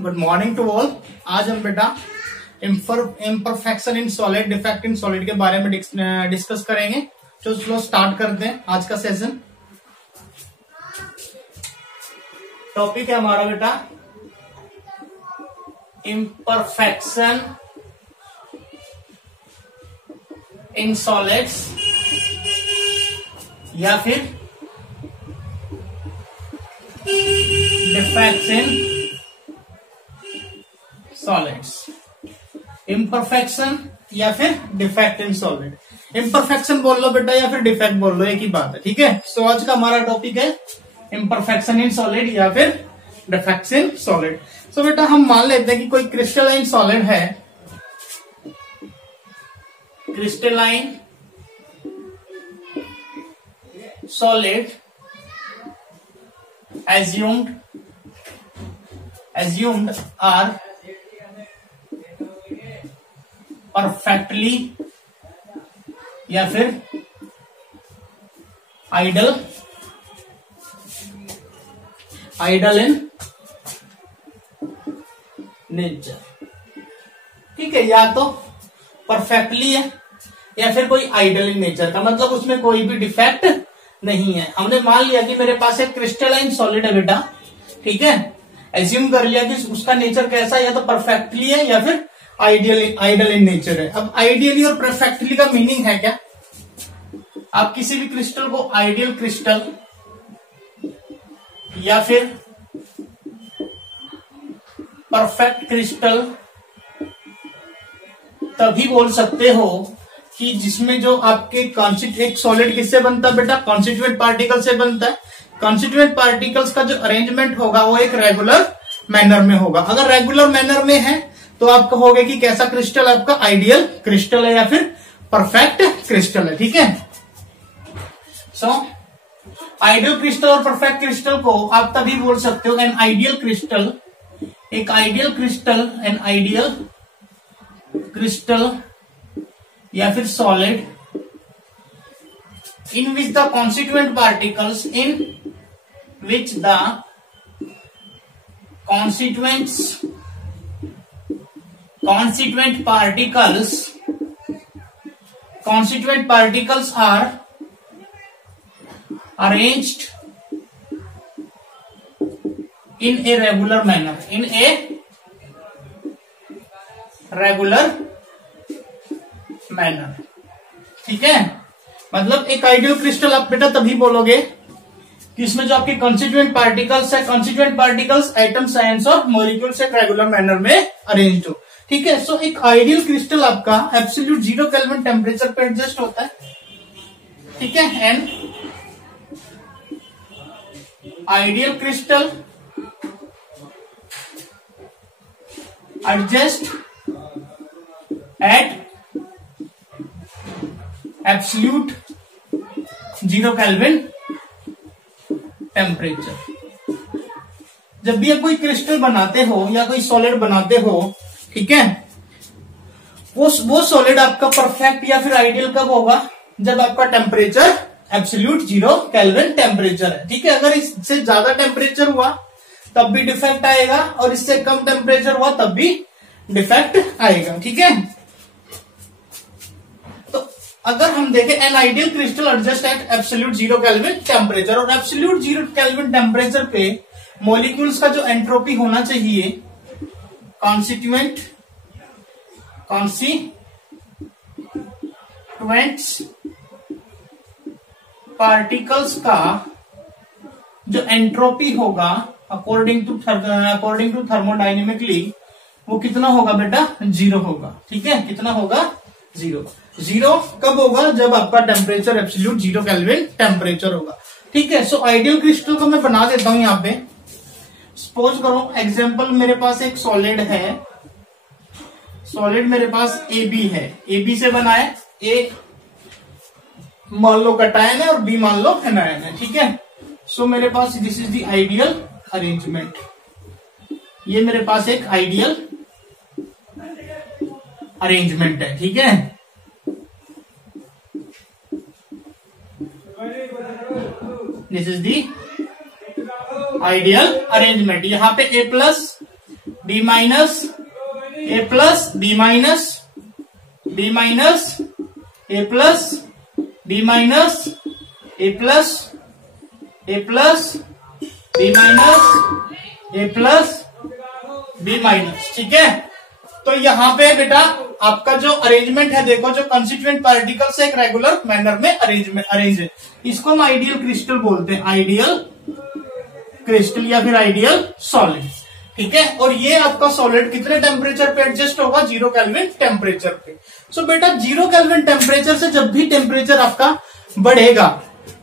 Good morning to all. आज हम बेटा imperfection in solid, defect in solid के बारे में डिस्कस करेंगे। तो चलो स्टार्ट करते हैं आज का सेशन। टॉपिक है हमारा बेटा इम्परफेक्शन इन सॉलिड्स या फिर डिफेक्ट्स इन सॉलिड्स। इम्परफेक्शन या फिर डिफेक्ट इन सॉलिड। इम्परफेक्शन बोल लो बेटा या फिर डिफेक्ट बोल लो, एक ही बात है, ठीक है। सो आज का हमारा टॉपिक है इम्परफेक्शन इन सॉलिड या फिर डिफेक्ट्स इन सॉलिड। सो बेटा हम मान लेते हैं कि कोई क्रिस्टलाइन सॉलिड है, crystalline solid assumed are perfectly या फिर आइडल इन नेचर, ठीक है। या तो परफेक्टली है या फिर कोई आइडल इन नेचर का मतलब उसमें कोई भी डिफेक्ट नहीं है। हमने मान लिया कि मेरे पास एक क्रिस्टलाइन सॉलिड है बेटा, ठीक है। एज्यूम कर लिया कि उसका नेचर कैसा है, या तो परफेक्टली है या फिर आइडल इन नेचर है। अब आइडियली और परफेक्टली का मीनिंग है क्या? आप किसी भी क्रिस्टल को आइडियल क्रिस्टल या फिर परफेक्ट क्रिस्टल तभी बोल सकते हो कि जिसमें जो आपके एक सॉलिड किससे बनता है बेटा? कॉन्स्टिट्यूएंट पार्टिकल से बनता है। कॉन्स्टिट्यूएंट पार्टिकल्स का जो अरेंजमेंट होगा वो एक रेगुलर मैनर में होगा। अगर रेगुलर मैनर में है तो आप कहोगे कि कैसा क्रिस्टल आपका आइडियल क्रिस्टल है या फिर परफेक्ट क्रिस्टल है, ठीक है। सो आइडियल क्रिस्टल और परफेक्ट क्रिस्टल को आप तभी बोल सकते हो एन आइडियल क्रिस्टल, एक ideal crystal, N ideal crystal या फिर solid in which the constituent particles constituent particles are arranged in a regular manner, ठीक है। मतलब एक आइडियल क्रिस्टल आप बेटा तभी बोलोगे कि इसमें जो आपके कॉन्स्टिट्यूएंट पार्टिकल्स है, कॉन्स्टिट्यूएंट पार्टिकल्स एटम्स, आयंस और मॉलिक्यूल्स एक रेगुलर मैनर में अरेंज हो, ठीक है। सो एक आइडियल क्रिस्टल आपका एब्सोल्यूट 0 केल्विन टेम्परेचर पे एडजस्ट होता है, ठीक है। And ideal crystal adjust at absolute 0 kelvin temperature. जब भी आप कोई क्रिस्टल बनाते हो या कोई सॉलिड बनाते हो, ठीक है, वो सॉलिड आपका परफेक्ट या फिर आइडियल कब होगा? जब आपका टेम्परेचर एब्सोल्यूट 0 केल्विन टेम्परेचर है, ठीक है। अगर इससे ज्यादा टेम्परेचर हुआ तब भी डिफेक्ट आएगा और इससे कम टेम्परेचर हुआ तब भी डिफेक्ट आएगा, ठीक है। अगर हम देखें an ideal crystal adjust at absolute 0 kelvin temperature, और एब्सोल्यूट 0 केल्विन टेम्परेचर पे मॉलिक्यूल्स का जो एंट्रोपी होना चाहिए कॉन्स्टिट्यूएंट पार्टिकल्स का जो एंट्रोपी होगा अकॉर्डिंग टू थर्मोडायनेमिकली वो कितना होगा बेटा? 0 होगा, ठीक है। कितना होगा? 0 कब होगा? जब आपका टेम्परेचर एब्सोल्यूट 0 केल्विन टेम्परेचर होगा, ठीक है। सो आइडियल क्रिस्टल को मैं बना देता हूं यहाँ पे। सपोज करो एग्जांपल मेरे पास एक सॉलिड है, सॉलिड मेरे पास AB है, AB से बना है, A मान लो कटायन है और B मान लो एनायन है, ठीक है। सो मेरे पास this is the ideal arrangement, ये मेरे पास एक आइडियल अरेंजमेंट है, ठीक है। This is the ideal arrangement. यहाँ पे A plus B minus A plus B minus B minus A plus B minus A plus A plus B minus A plus B minus. ठीक है, तो यहां पे बेटा आपका जो अरेंजमेंट है, देखो जो कंस्टिट्यूएंट पार्टिकल्स एक रेगुलर मैनर में अरेंज है, इसको हम आइडियल क्रिस्टल बोलते हैं, आइडियल क्रिस्टल या फिर आइडियल सॉलिड। ठीक है, और ये आपका सॉलिड कितने टेम्परेचर पे एडजस्ट होगा? 0 केल्विन टेम्परेचर पे। सो बेटा 0 केल्विन टेम्परेचर से जब भी टेम्परेचर आपका बढ़ेगा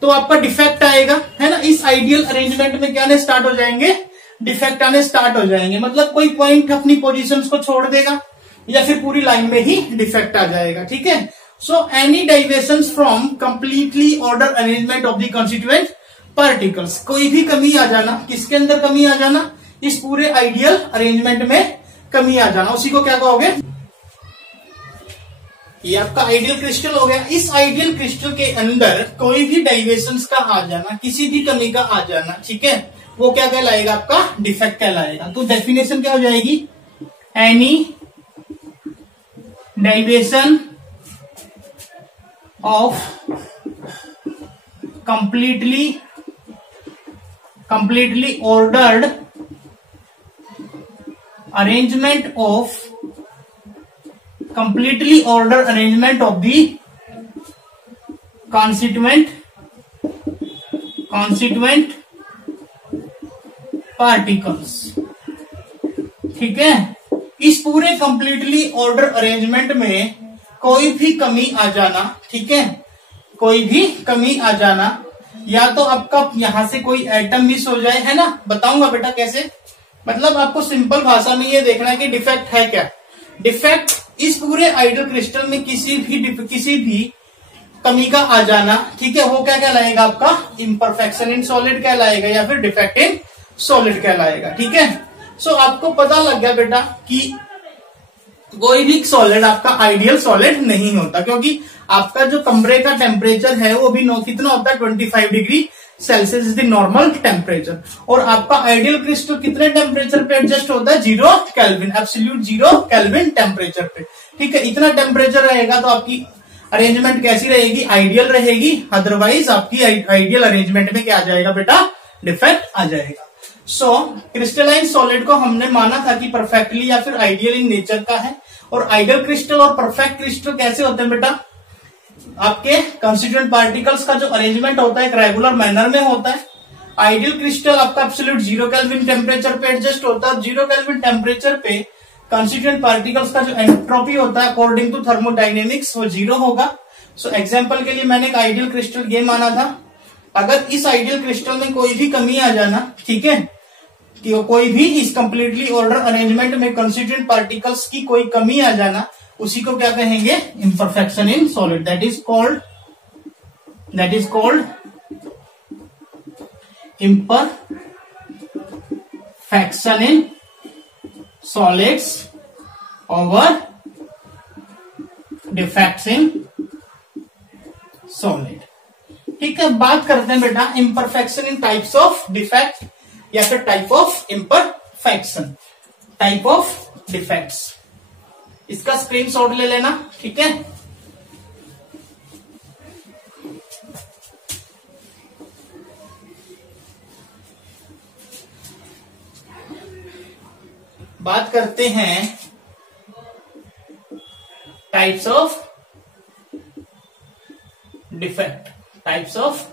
तो आपका डिफेक्ट आएगा, है ना। इस आइडियल अरेंजमेंट में क्या आने स्टार्ट हो जाएंगे? डिफेक्ट आने स्टार्ट हो जाएंगे। मतलब कोई पॉइंट अपनी पोजीशंस को छोड़ देगा या फिर पूरी लाइन में ही डिफेक्ट आ जाएगा। ठीक है, so any deviations from completely order arrangement of the constituent particles, कोई भी कमी आ जाना, किसके अंदर कमी आ जाना? इस पूरे आइडियल अरेंजमेंट में कमी आ जाना, उसी को क्या कहोगे? ये आपका आइडियल क्रिस्टल हो गया। इस आइडियल क्रिस्टल के अंदर कोई भी डाइवेशंस का आ जाना, किसी भी कमी का आ जाना, ठीक है, वो क्या कहलाएगा? आपका डिफेक्ट कहलाएगा। तो डेफिनेशन क्या हो जाएगी? Any deviation of completely ordered arrangement of the constituent particles. ठीक है, इस पूरे कंप्लीटली ऑर्डर अरेंजमेंट में कोई भी कमी आ जाना, ठीक है, कोई भी कमी आ जाना, या तो आपका यहां से कोई एटम मिस हो जाए, है ना। बताऊंगा बेटा कैसे। मतलब आपको सिंपल भाषा में ये देखना है कि डिफेक्ट है क्या। डिफेक्ट इस पूरे आइडियल क्रिस्टल में किसी भी कमी का आ जाना, ठीक है, वो क्या कहलाएगा? आपका इम्परफेक्शन इन सॉलिड कहलाएगा या फिर डिफेक्ट इन सॉलिड कहलाएगा। ठीक है, सो आपको पता लग गया बेटा कि कोई भी सॉलिड आपका आइडियल सॉलिड नहीं होता, क्योंकि आपका जो कमरे का टेम्परेचर है वो भी कितना होता है? 25 degree Celsius is the normal temperature. और आपका आइडियल क्रिस्टल कितने टेम्परेचर पे एडजस्ट होता है? 0 केल्विन, एब्सोल्यूट 0 केल्विन टेम्परेचर पे। ठीक है, इतना टेम्परेचर रहेगा तो आपकी अरेंजमेंट कैसी रहेगी? आइडियल रहेगी। अदरवाइज आपकी आइडियल अरेंजमेंट में क्या आ जाएगा बेटा? डिफेक्ट आ जाएगा। सो क्रिस्टलाइन सॉलिड को हमने माना था कि परफेक्टली या फिर आइडियल इन नेचर का है। और आइडियल क्रिस्टल और परफेक्ट क्रिस्टल कैसे होते हैं बेटा? आपके कंस्टिट्यूएंट पार्टिकल्स का जो अरेंजमेंट होता है एक रेगुलर मैनर में होता है। आइडियल क्रिस्टल आपका एब्सोल्यूट 0 केल्विन टेम्परेचर पे एडजस्ट होता है। 0 केल्विन टेम्परेचर पे कंस्टिट्यूएंट पार्टिकल्स का जो एंट्रोपी होता है अकॉर्डिंग टू थर्मोडायनेमिक्स वो 0 होगा। सो एग्जांपल के लिए मैंने एक आइडियल क्रिस्टल ये माना था, अगर इस आइडियल क्रिस्टल में कोई भी कमी आ जाना, ठीक है, कि कोई भी इस कंप्लीटली ऑर्डर अरेंजमेंट में कंस्टिट्यूएंट पार्टिकल्स की कोई कमी आ जाना, उसी को क्या कहेंगे? Imperfection in solid. That is called imperfection in solids over defects in solid। ठीक है, बात करते हैं बेटा imperfection in types of defect या फिर type of imperfection, type of defects. इसका स्क्रीनशॉट ले लेना, ठीक है। बात करते हैं types of defect, types of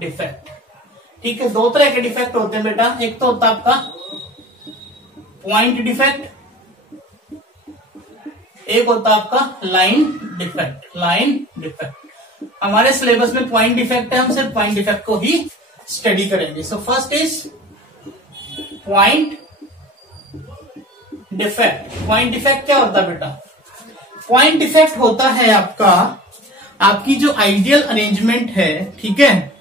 defect. ठीक है, दो तरह के डिफेक्ट होते हैं बेटा। एक तो होता है आपका पॉइंट डिफेक्ट, एक होता है आपका लाइन डिफेक्ट। लाइन डिफेक्ट हमारे सिलेबस में पॉइंट डिफेक्ट है, हम सिर्फ पॉइंट डिफेक्ट को ही स्टडी करेंगे। सो first is point defect. Point defect क्या होता है बेटा? पॉइंट डिफेक्ट होता है आपकी जो आइडियल अरेंजमेंट है, ठीक है,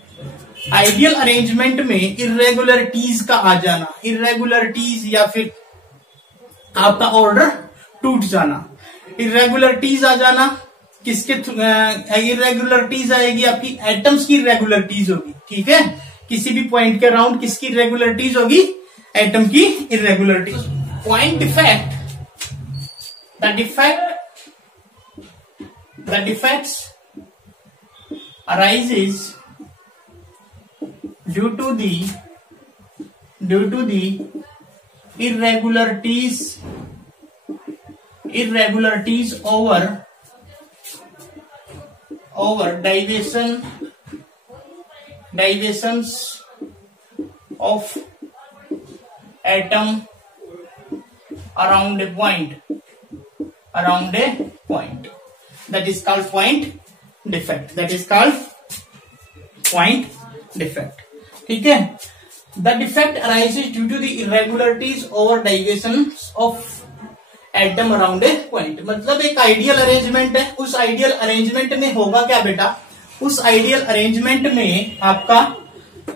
आइडियल अरेंजमेंट में इर्रेगुलरिटीज का आ जाना, इर्रेगुलरिटीज या फिर आपका ऑर्डर टूट जाना। इर्रेगुलरिटीज आ जाना किसके? इर्रेगुलरिटीज आएगी आपकी एटम्स की इर्रेगुलरिटीज होगी, ठीक है। किसी भी पॉइंट के अराउंड किसकी इर्रेगुलरिटीज होगी? एटम की irregularity. Point defect, the defects arises due to the irregularities over deviations of atom around a point, that is called point defect, ठीक है। The defect arises due to the irregularities over deviations of atom around a point, मतलब एक ideal arrangement है, उस ideal arrangement में होगा क्या बेटा, उस आइडियल अरेंजमेंट में आपका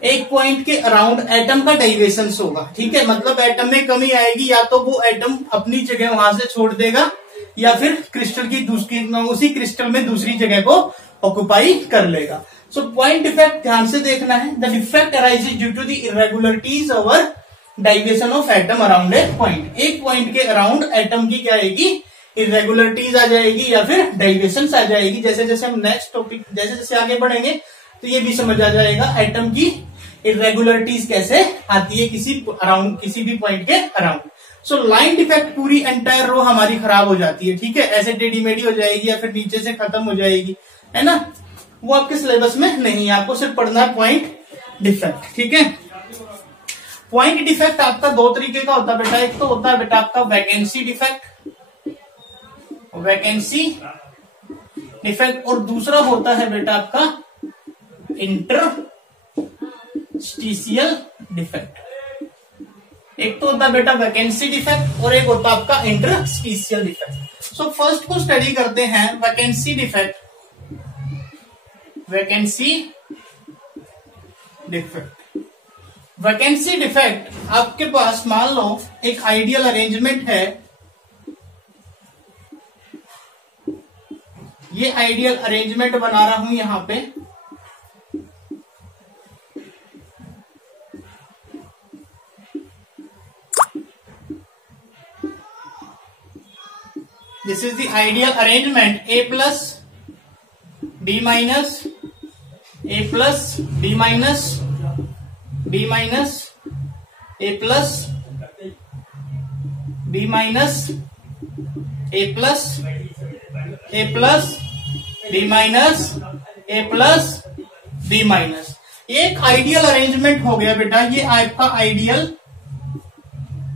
एक पॉइंट के अराउंड एटम का डेविएशंस होगा, ठीक है। मतलब एटम में कमी आएगी, या तो वो एटम अपनी जगह वहां से छोड़ देगा, या फिर क्रिस्टल की उसी क्रिस्टल में दूसरी जगह को ऑक्युपाई कर लेगा। सो पॉइंट डिफेक्ट ध्यान से देखना है। The defect arises due to the irregularities over deviation of atom around a point, एक पॉइंट के अराउंड एटम की क्या आएगी, इरेगुलरिटीज आ जाएगी या फिर डाइवेशन आ जाएगी। जैसे जैसे हम नेक्स्ट टॉपिक जैसे जैसे आगे बढ़ेंगे तो ये भी समझ आ जाएगा एटम की इरेगुलरिटीज कैसे आती है किसी भी पॉइंट के अराउंड। सो लाइन डिफेक्ट, पूरी एंटायर रो हमारी खराब हो जाती है, ठीक है, ऐसे टेढ़ी मेढ़ी हो जाएगी या फिर नीचे से खत्म हो जाएगी, है ना। वो आपके सिलेबस में नहीं है, आपको सिर्फ पढ़ना है पॉइंट डिफेक्ट, ठीक है। पॉइंट डिफेक्ट आपका दो तरीके का होता है बेटा, एक तो होता है बेटा आपका वैकेंसी डिफेक्ट, और दूसरा होता है बेटा आपका इंटरस्टिशियल डिफेक्ट। एक तो होता है बेटा वैकेंसी डिफेक्ट और एक होता है आपका इंटरस्टिशियल डिफेक्ट। सो फर्स्ट को स्टडी करते हैं वैकेंसी डिफेक्ट। वैकेंसी डिफेक्ट आपके पास मान लो एक आइडियल अरेंजमेंट है, ये आइडियल अरेंजमेंट बना रहा हूं यहां पे, this is the ideal arrangement A plus B minus A plus B minus B minus A plus B minus A plus A plus B minus A plus B minus। एक ideal arrangement हो गया बेटा, ये आपका ideal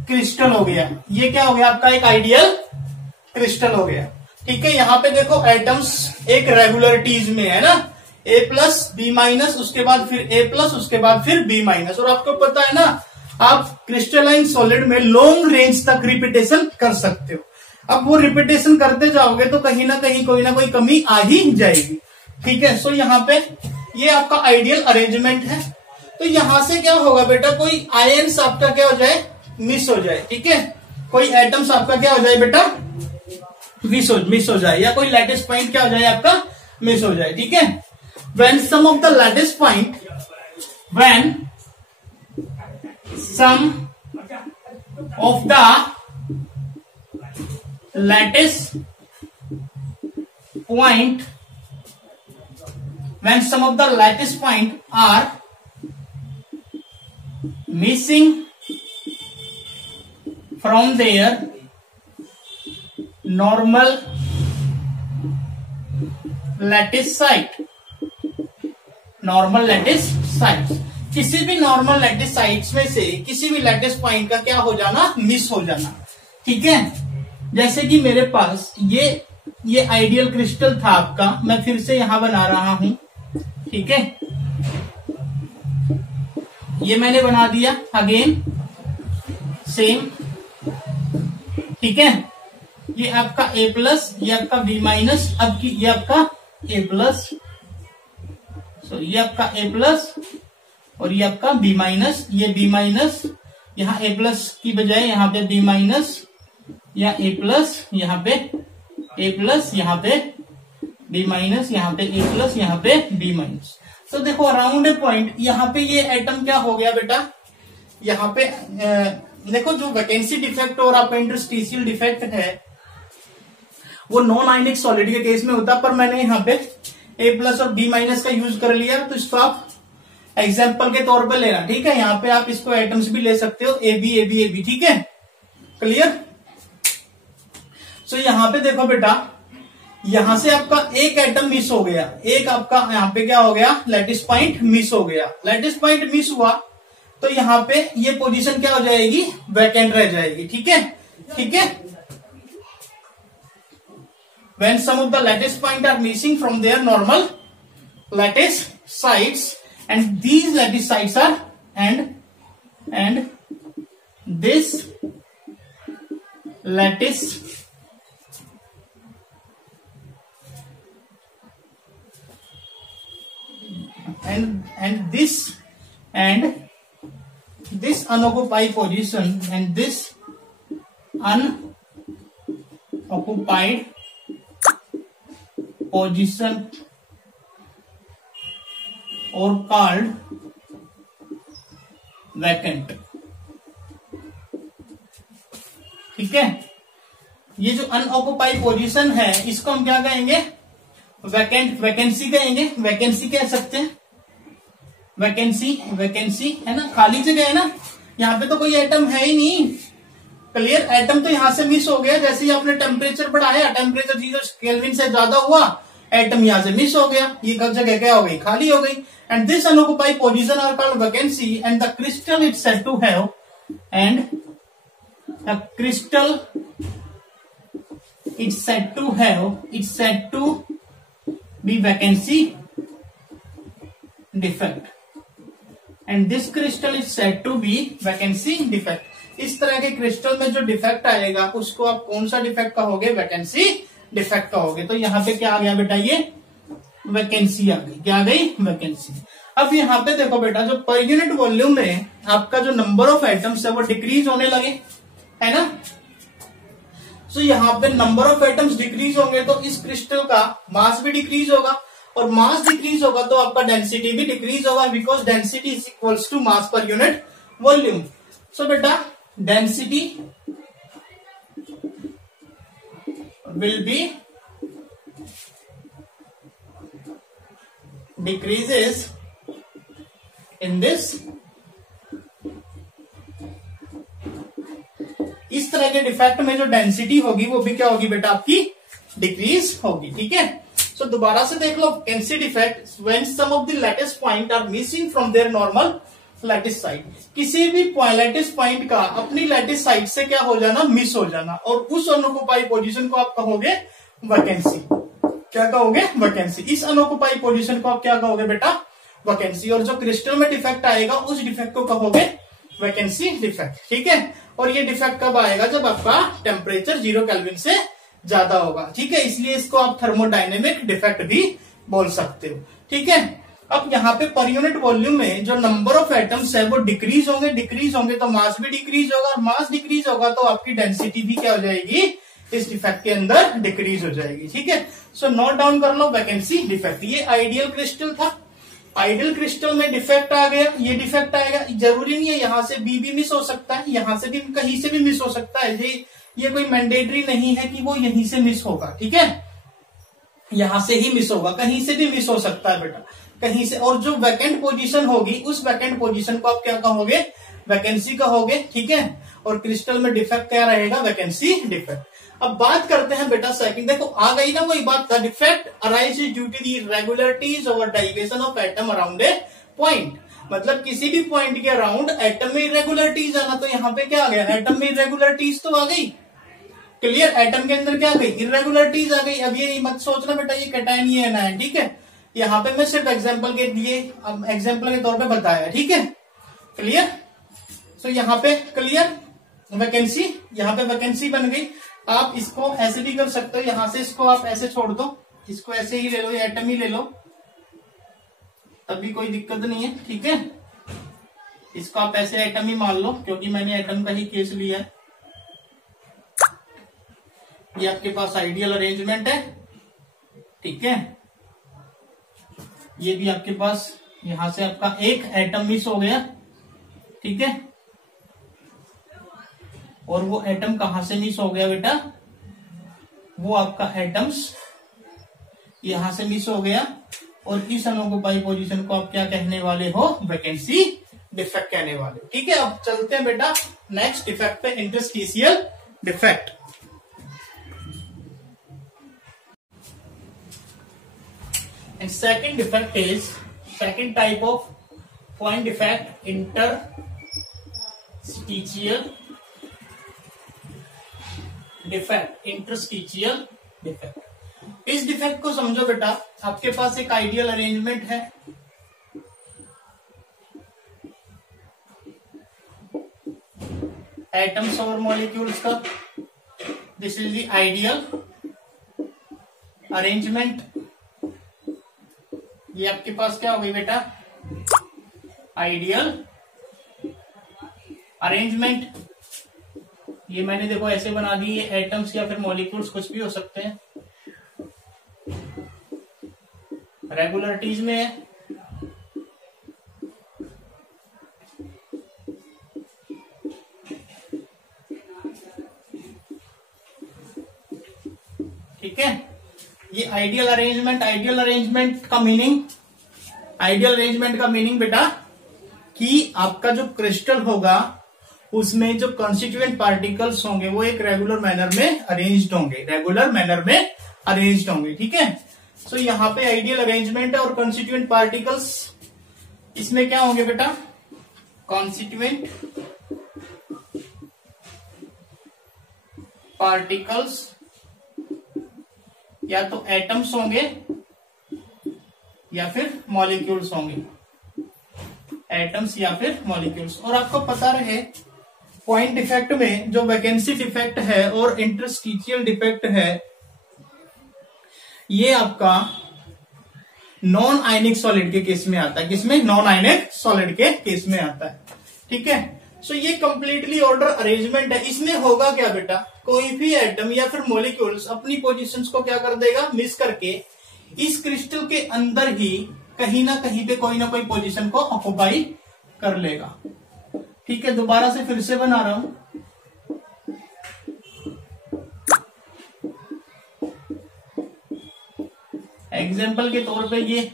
crystal हो गया, ये क्या हो गया आपका एक आइडियल क्रिस्टल हो गया, ठीक है। यहाँ पे देखो एटम्स एक रेगुलरिटीज में है ना, A प्लस B माइनस, उसके बाद फिर A प्लस, उसके बाद फिर B माइनस। और आपको पता है ना, आप क्रिस्टलाइन सॉलिड में लॉन्ग रेंज तक रिपीटेशन कर सकते हो। अब वो रिपीटेशन करते जाओगे तो कहीं ना कहीं कोई ना कोई कमी आ ही जाएगी, ठीक है। सो यहाँ पे ये आपका आइडियल अरेंजमेंट है। तो यहां से क्या होगा बेटा, कोई आयन्स आपका क्या हो जाए, मिस हो जाए, ठीक है। कोई एटम्स आपका क्या हो जाए बेटा, मिस हो जाए, या कोई लैटिस पॉइंट क्या हो जाए आपका मिस हो जाए, ठीक है। when some of the lattice point are missing from their normal lattice site, किसी भी नॉर्मल लैटिस साइट्स में से किसी भी लैटिस पॉइंट का क्या हो जाना, मिस हो जाना, ठीक है। जैसे कि मेरे पास ये आइडियल क्रिस्टल था आपका, मैं फिर से यहां बना रहा हूं, ठीक है। ये मैंने बना दिया अगेन सेम, ठीक है। ये आपका A प्लस, ये आपका B माइनस, अब की ये आपका A प्लस, ये आपका A प्लस और ये आपका B माइनस, ये B माइनस, यहाँ A प्लस की बजाय यहाँ पे B माइनस, या A प्लस, यहाँ पे A प्लस, यहाँ पे B माइनस, यहाँ पे A प्लस, यहाँ पे B माइनस। तो देखो अराउंड ए पॉइंट यहाँ पे ये एटम क्या हो गया बेटा, यहाँ पे देखो जो वैकेंसी डिफेक्ट और आपका इंटरस्टिशियल डिफेक्ट है वो नॉन आयनिक सॉलिड के केस में होता है, पर मैंने यहाँ पे A+ और B- का यूज कर लिया, तो इसको आप एग्जाम्पल के तौर पे लेना, ठीक है। यहाँ पे आप इसको एटम्स भी ले सकते हो, AB, ठीक है, क्लियर। सो यहाँ पे देखो बेटा, यहां से आपका एक एटम मिस हो गया, एक आपका यहाँ पे क्या हो गया, लैटिस पॉइंट मिस हो गया। लैटिस पॉइंट मिस हुआ तो यहाँ पे ये पोजीशन क्या हो जाएगी, वैकेंट रह जाएगी, ठीक है, ठीक है। When some of the lattice point are missing from their normal lattice sites, and these lattice sites are and this lattice and this unoccupied position and this unoccupied position or called vacant, ठीक है। ये जो unoccupied position है इसको हम क्या कहेंगे, vacant, vacancy कहेंगे, वैकेंसी कह सकते हैं, वैकेंसी है ना, खाली जगह है ना, यहाँ पे तो कोई एटम है ही नहीं, क्लियर। एटम तो यहां से मिस हो गया, जैसे ही आपने टेम्परेचर बढ़ाया, टेम्परेचर 0 केल्विन से ज्यादा हुआ, एटम यहां से मिस हो गया, ये जगह क्या हो गई, खाली हो गई। And this unoccupied position are called vacancy and the crystal it's said to have and the crystal it's said to be vacancy defect and this crystal is said to be vacancy defect. इस तरह के crystal में जो defect आएगा उसको आप कौन सा डिफेक्ट कहोगे, वैकेंसी डिफेक्ट कहोगे। तो यहाँ पे क्या आ गया बेटा, ये वैकेंसी आ गई, क्या आ गई, वैकेंसी। अब यहाँ पे देखो बेटा, जो पर यूनिट वॉल्यूम में आपका जो नंबर ऑफ एटम्स है वो डिक्रीज होने लगे, है ना। सो यहाँ पे नंबर ऑफ एटम्स डिक्रीज होंगे तो इस क्रिस्टल का मास भी डिक्रीज होगा, और मास डिक्रीज होगा तो आपका डेंसिटी भी डिक्रीज होगा, because density is equals to mass per unit volume. सो बेटा density will be decreases in this, इस तरह के डिफेक्ट में जो डेंसिटी होगी वो भी क्या होगी बेटा, आपकी डिक्रीज होगी, ठीक है। सो दोबारा से देख लो, vacancy defect when some of the lattice point are missing from their normal lattice side, किसी भी लैटिस पॉइंट का अपनी लैटिस साइड से क्या हो जाना, मिस हो जाना, और उस अनऑक्युपाइड पोजीशन को आप कहोगे वैकेंसी, क्या कहोगे, वैकेंसी। इस अनऑक्युपाइड पोजीशन को आप क्या कहोगे बेटा, वैकेंसी। और जो क्रिस्टल में डिफेक्ट आएगा उस डिफेक्ट को कहोगे वैकेंसी डिफेक्ट, ठीक है। और ये डिफेक्ट कब आएगा, जब आपका टेम्परेचर 0 केल्विन से ज्यादा होगा, ठीक है। इसलिए इसको आप थर्मोडायनेमिक डिफेक्ट भी बोल सकते हो, ठीक है। अब यहाँ पे पर यूनिट वॉल्यूम में जो नंबर ऑफ एटम्स है वो डिक्रीज होंगे तो मास भी डिक्रीज होगा, और मास डिक्रीज होगा तो आपकी डेंसिटी भी क्या हो जाएगी, इस डिफेक्ट के अंदर डिक्रीज हो जाएगी, ठीक है। सो नोट डाउन कर लो, वैकेंसी डिफेक्ट। ये आइडियल क्रिस्टल था, आइडियल क्रिस्टल में डिफेक्ट आ गया, ये डिफेक्ट आएगा, जरूरी नहीं है यहाँ से बी भी मिस हो सकता है, यहाँ से भी कहीं से भी मिस हो सकता है, ये कोई मैंडेटरी नहीं है कि वो यहीं से मिस होगा, ठीक है। यहां से ही मिस होगा, कहीं से भी मिस हो सकता है बेटा, कहीं से। और जो वैकेंट पोजीशन होगी उस वैकेंट पोजीशन को आप क्या कहोगे, वैकेंसी कहोगे, ठीक है। और क्रिस्टल में डिफेक्ट क्या रहेगा, वैकेंसी डिफेक्ट। अब बात करते हैं बेटा सेकंड, देखो आ गई ना वही बात, the defect arises due to the irregularities और derivation of atom around a point, मतलब किसी भी पॉइंट के अराउंड एटम में इरेगुलरिटीज आना। तो यहाँ पे क्या आ गया, एटम में इरेगुलरिटीज तो आ गई, क्लियर। एटम के अंदर क्या आ गई, इरेगुलरिटीज आ गई। अब ये मत सोचना बेटा ये कैटायन ये एनायन, ठीक है। यहाँ पे मैं सिर्फ एग्जाम्पल के लिए, एग्जाम्पल के तौर पे बताया, ठीक है, क्लियर। सो यहाँ पे क्लियर, वैकेंसी, यहाँ पे वैकेंसी बन गई। आप इसको ऐसे भी कर सकते हो, यहां से इसको आप ऐसे छोड़ दो, इसको ऐसे ही ले लो, एटम ही ले लो, तब भी कोई दिक्कत नहीं है, ठीक है। इसको आप ऐसे एटम ही मान लो, क्योंकि मैंने एटम का ही केस लिया है। ये आपके पास आइडियल अरेंजमेंट है, ठीक है। ये भी आपके पास यहां से आपका एक एटम मिस हो गया, ठीक है। और वो एटम कहां से मिस हो गया बेटा, वो आपका एटम्स यहां से मिस हो गया, और इस अनऑक्युपाई पोजीशन को आप क्या कहने वाले हो, वैकेंसी डिफेक्ट कहने वाले। ठीक है, अब चलते हैं बेटा नेक्स्ट डिफेक्ट पे, interstitial defect. And second defect is, second type of point defect, interstitial defect. Interstitial defect, इस डिफेक्ट को समझो बेटा, आपके पास एक आइडियल अरेंजमेंट है, एटम्स और मॉलिक्यूल्स का, this is the ideal arrangement. ये आपके पास क्या हो गई बेटा, आइडियल अरेंजमेंट। ये मैंने देखो ऐसे बना दी, ये एटम्स या फिर मॉलिक्यूल्स कुछ भी हो सकते हैं, रेगुलरिटीज में है। ठीक है, ये आइडियल अरेंजमेंट। आइडियल अरेंजमेंट का मीनिंग बेटा कि आपका जो क्रिस्टल होगा उसमें जो कॉन्स्टिट्यूएंट पार्टिकल्स होंगे वो एक रेगुलर मैनर में अरेंज्ड होंगे, ठीक है। सो यहाँ पे आइडियल अरेंजमेंट है, और कॉन्स्टिट्यूएंट पार्टिकल्स इसमें क्या होंगे बेटा, कॉन्स्टिट्यूएंट पार्टिकल्स या तो एटम्स होंगे या फिर मॉलिक्यूल्स होंगे, एटम्स या फिर मॉलिक्यूल्स। और आपको पता रहे पॉइंट डिफेक्ट में जो वैकेंसी डिफेक्ट है और इंटरस्टिशियल डिफेक्ट है, ये आपका नॉन आयनिक सॉलिड के केस में आता है। किसमें, नॉन आयनिक सॉलिड के केस में आता है। ठीक है, सो ये कंप्लीटली ऑर्डर अरेंजमेंट है। इसमें होगा क्या बेटा, कोई भी एटम या फिर मॉलिक्यूल्स अपनी पोजीशंस को क्या कर देगा, मिस करके इस क्रिस्टल के अंदर ही कहीं ना कहीं पे कोई ना कोई पोजीशन को ऑक्युपाई कर लेगा। ठीक है, दोबारा से फिर से बना रहा हूं। एग्जाम्पल के तौर पे ये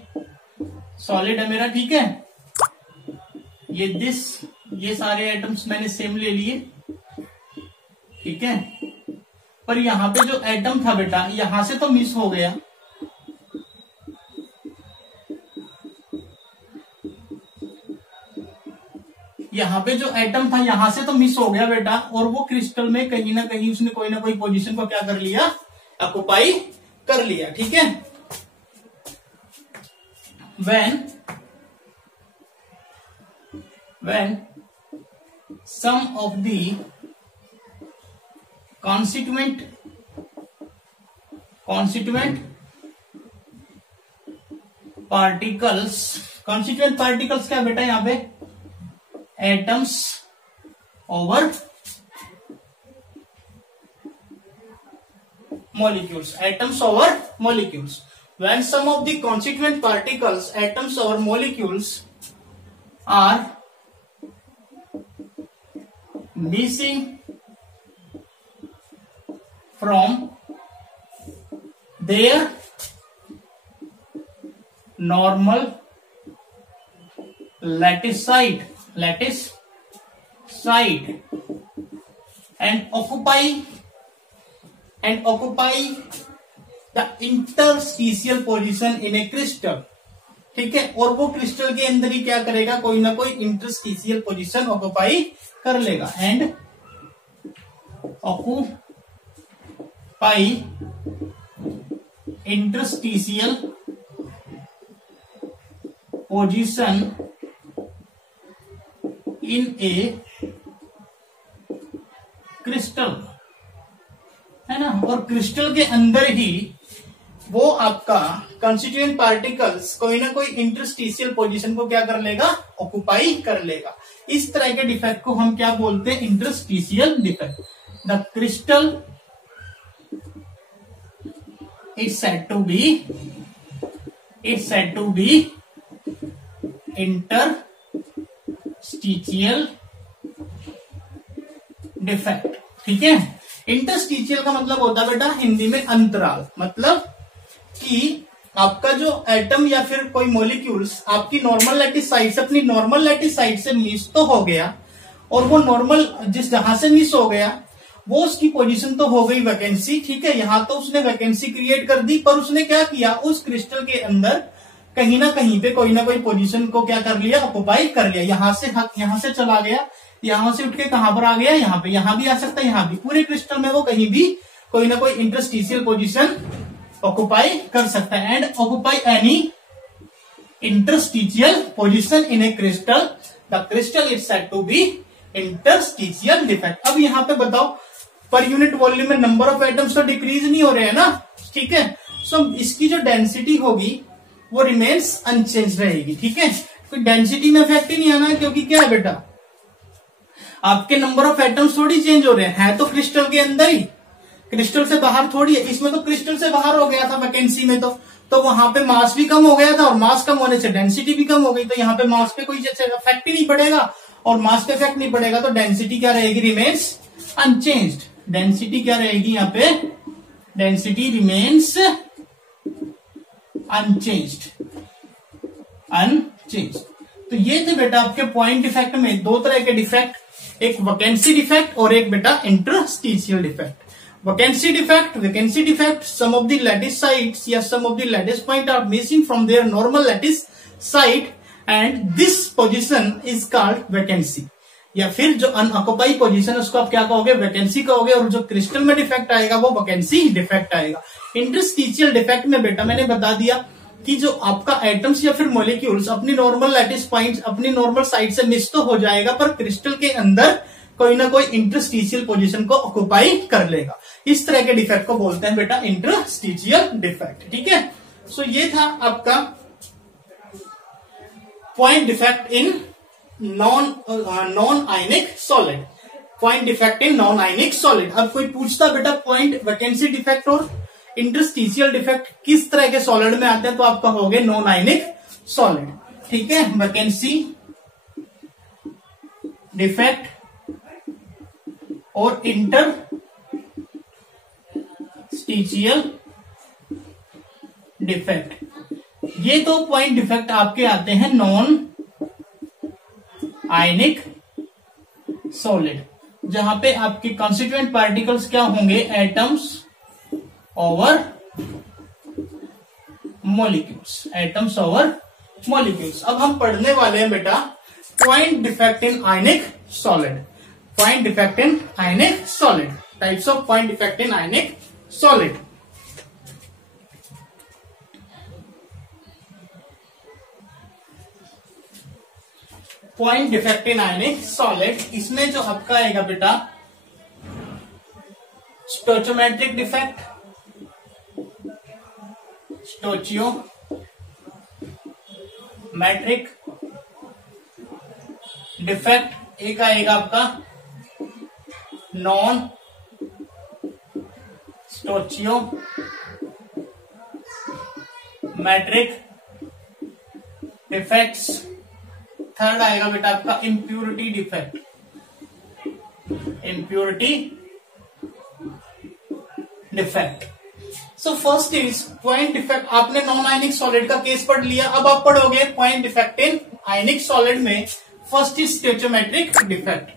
सॉलिड है मेरा, ठीक है, ये सारे एटम्स मैंने सेम ले लिए, ठीक है, पर यहां पे जो एटम था बेटा यहां से तो मिस हो गया, यहां पे जो एटम था यहां से तो मिस हो गया बेटा, और वो क्रिस्टल में कहीं ना कहीं उसने कोई ना कोई पोजीशन को क्या कर लिया, ऑक्युपाई कर लिया। ठीक है, when some of the constituent particles क्या बेटा यहां पे, atoms over molecules, when some of the constituent particles, atoms or molecules are missing from their normal lattice site and occupy the interstitial position in a crystal। ठीक है, और वो crystal के अंदर ही क्या करेगा, कोई ना कोई इंटरस्टिशियल पोजीशन ऑक्युपाई कर लेगा। And occupy interstitial position in a crystal, है ना, और क्रिस्टल के अंदर ही वो आपका कंस्टिट्यूएंट पार्टिकल्स कोई ना कोई इंटरस्टिशियल पोजीशन को क्या कर लेगा, ऑक्युपाई कर लेगा। इस तरह के डिफेक्ट को हम क्या बोलते हैं, interstitial defect. The crystal is said to be interstitial defect. ठीक है। इंटरस्टिशियल का मतलब होता है बेटा हिंदी में अंतराल, मतलब कि आपका जो एटम या फिर कोई मॉलिक्यूल्स आपकी नॉर्मल लैटिस साइड से अपनी नॉर्मल लैटिस साइड से मिस तो हो गया, और वो नॉर्मल जिस जहां से मिस हो गया वो उसकी पोजीशन तो हो गई वैकेंसी, ठीक है। यहां तो उसने वैकेंसी क्रिएट कर दी, पर उसने क्या किया, उस क्रिस्टल के अंदर कहीं ना कहीं पे कोई ना कोई पोजीशन को क्या कर लिया, ऑक्युपाई कर लिया। यहां से चला गया, यहां से उठ के कहां पर आ गया, यहाँ पे, यहां भी आ सकता है, यहां भी, पूरे क्रिस्टल में वो कहीं भी कोई ना कोई इंटरस्टिशियल पोजीशन ऑक्युपाई कर सकता है। And occupy any interstitial position in a crystal, the crystal is said to be interstitial defect. अब यहाँ पे बताओ, पर यूनिट वॉल्यूम में नंबर ऑफ एटम्स तो डिक्रीज नहीं हो रहे हैं ना, ठीक है। सो इसकी जो डेंसिटी होगी वो रिमेन्स अनचेंज रहेगी, ठीक है। कोई डेंसिटी में इफेक्ट ही नहीं आना, क्योंकि क्या है बेटा, आपके नंबर ऑफ एटम्स थोड़ी चेंज हो रहे हैं, तो क्रिस्टल के अंदर ही, क्रिस्टल से बाहर थोड़ी है। इसमें तो क्रिस्टल से बाहर हो गया था वैकेंसी में, तो वहां पे मास भी कम हो गया था, और मास कम होने से डेंसिटी भी कम हो गई, तो यहाँ पे मास पे कोई इफेक्ट ही नहीं पड़ेगा, और मास पे इफेक्ट नहीं पड़ेगा तो डेंसिटी क्या रहेगी, रिमेन्स अनचेंज्ड। डेंसिटी क्या रहेगी यहाँ पे, डेंसिटी रिमेन्स अनचेंज्ड। तो ये थे बेटा आपके पॉइंट डिफेक्ट में दो तरह के डिफेक्ट, एक वैकेंसी डिफेक्ट और एक बेटा interstitial defect. Vacancy defect, some of the lattice sides या some of the lattice point are missing from their normal lattice side and this position is called vacancy. या फिर जो अनऑक्युपाई पोजीशन उसको आप क्या कहोगे, वैकेंसी कहोगे, और जो क्रिस्टल में डिफेक्ट आएगा वो वैकेंसी डिफेक्ट आएगा। इंटरस्टिशियल डिफेक्ट में बेटा मैंने बता दिया कि जो आपका एटम्स या फिर मॉलिक्यूल्स अपनी नॉर्मल लैटिस पॉइंट्स अपनी नॉर्मल साइड से मिस तो हो जाएगा, पर क्रिस्टल के अंदर कोई ना कोई इंटरस्टिशियल पोजीशन को ऑक्युपाई कर लेगा। इस तरह के डिफेक्ट को बोलते हैं बेटा इंटरस्टिशियल डिफेक्ट, ठीक है। सो ये था आपका point defect in non ionic solid. Point defect in non ionic solid. अब कोई पूछता बेटा पॉइंट वैकेंसी डिफेक्ट और इंटरस्टिशियल डिफेक्ट किस तरह के सॉलिड में आते हैं, तो आप कहोगे नॉन आयनिक सॉलिड, ठीक है। वैकेंसी डिफेक्ट और इंटरस्टिशियल डिफेक्ट, ये दो पॉइंट डिफेक्ट आपके आते हैं नॉन आयनिक सॉलिड, जहां पे आपके कॉन्स्टिट्यूएंट पार्टिकल्स क्या होंगे, atoms over molecules, atoms over molecules. अब हम पढ़ने वाले हैं बेटा point defect in ionic solid. Point defect in ionic solid, types of point defect in ionic solid. Point defect in ionic solid, इसमें जो आपका आएगा बेटा स्टोचियोमेट्रिक डिफेक्ट, स्टोचियोमेट्रिक डिफेक्ट, एक आएगा आपका नॉन स्टोचियोमेट्रिक डिफेक्ट्स, थर्ड आएगा बेटा आपका impurity defect, impurity defect. So first is point defect. आपने नॉन आयनिक सॉलिड का केस पढ़ लिया, अब आप पढ़ोगे point defect in ionic solid में। First is stoichiometric defect,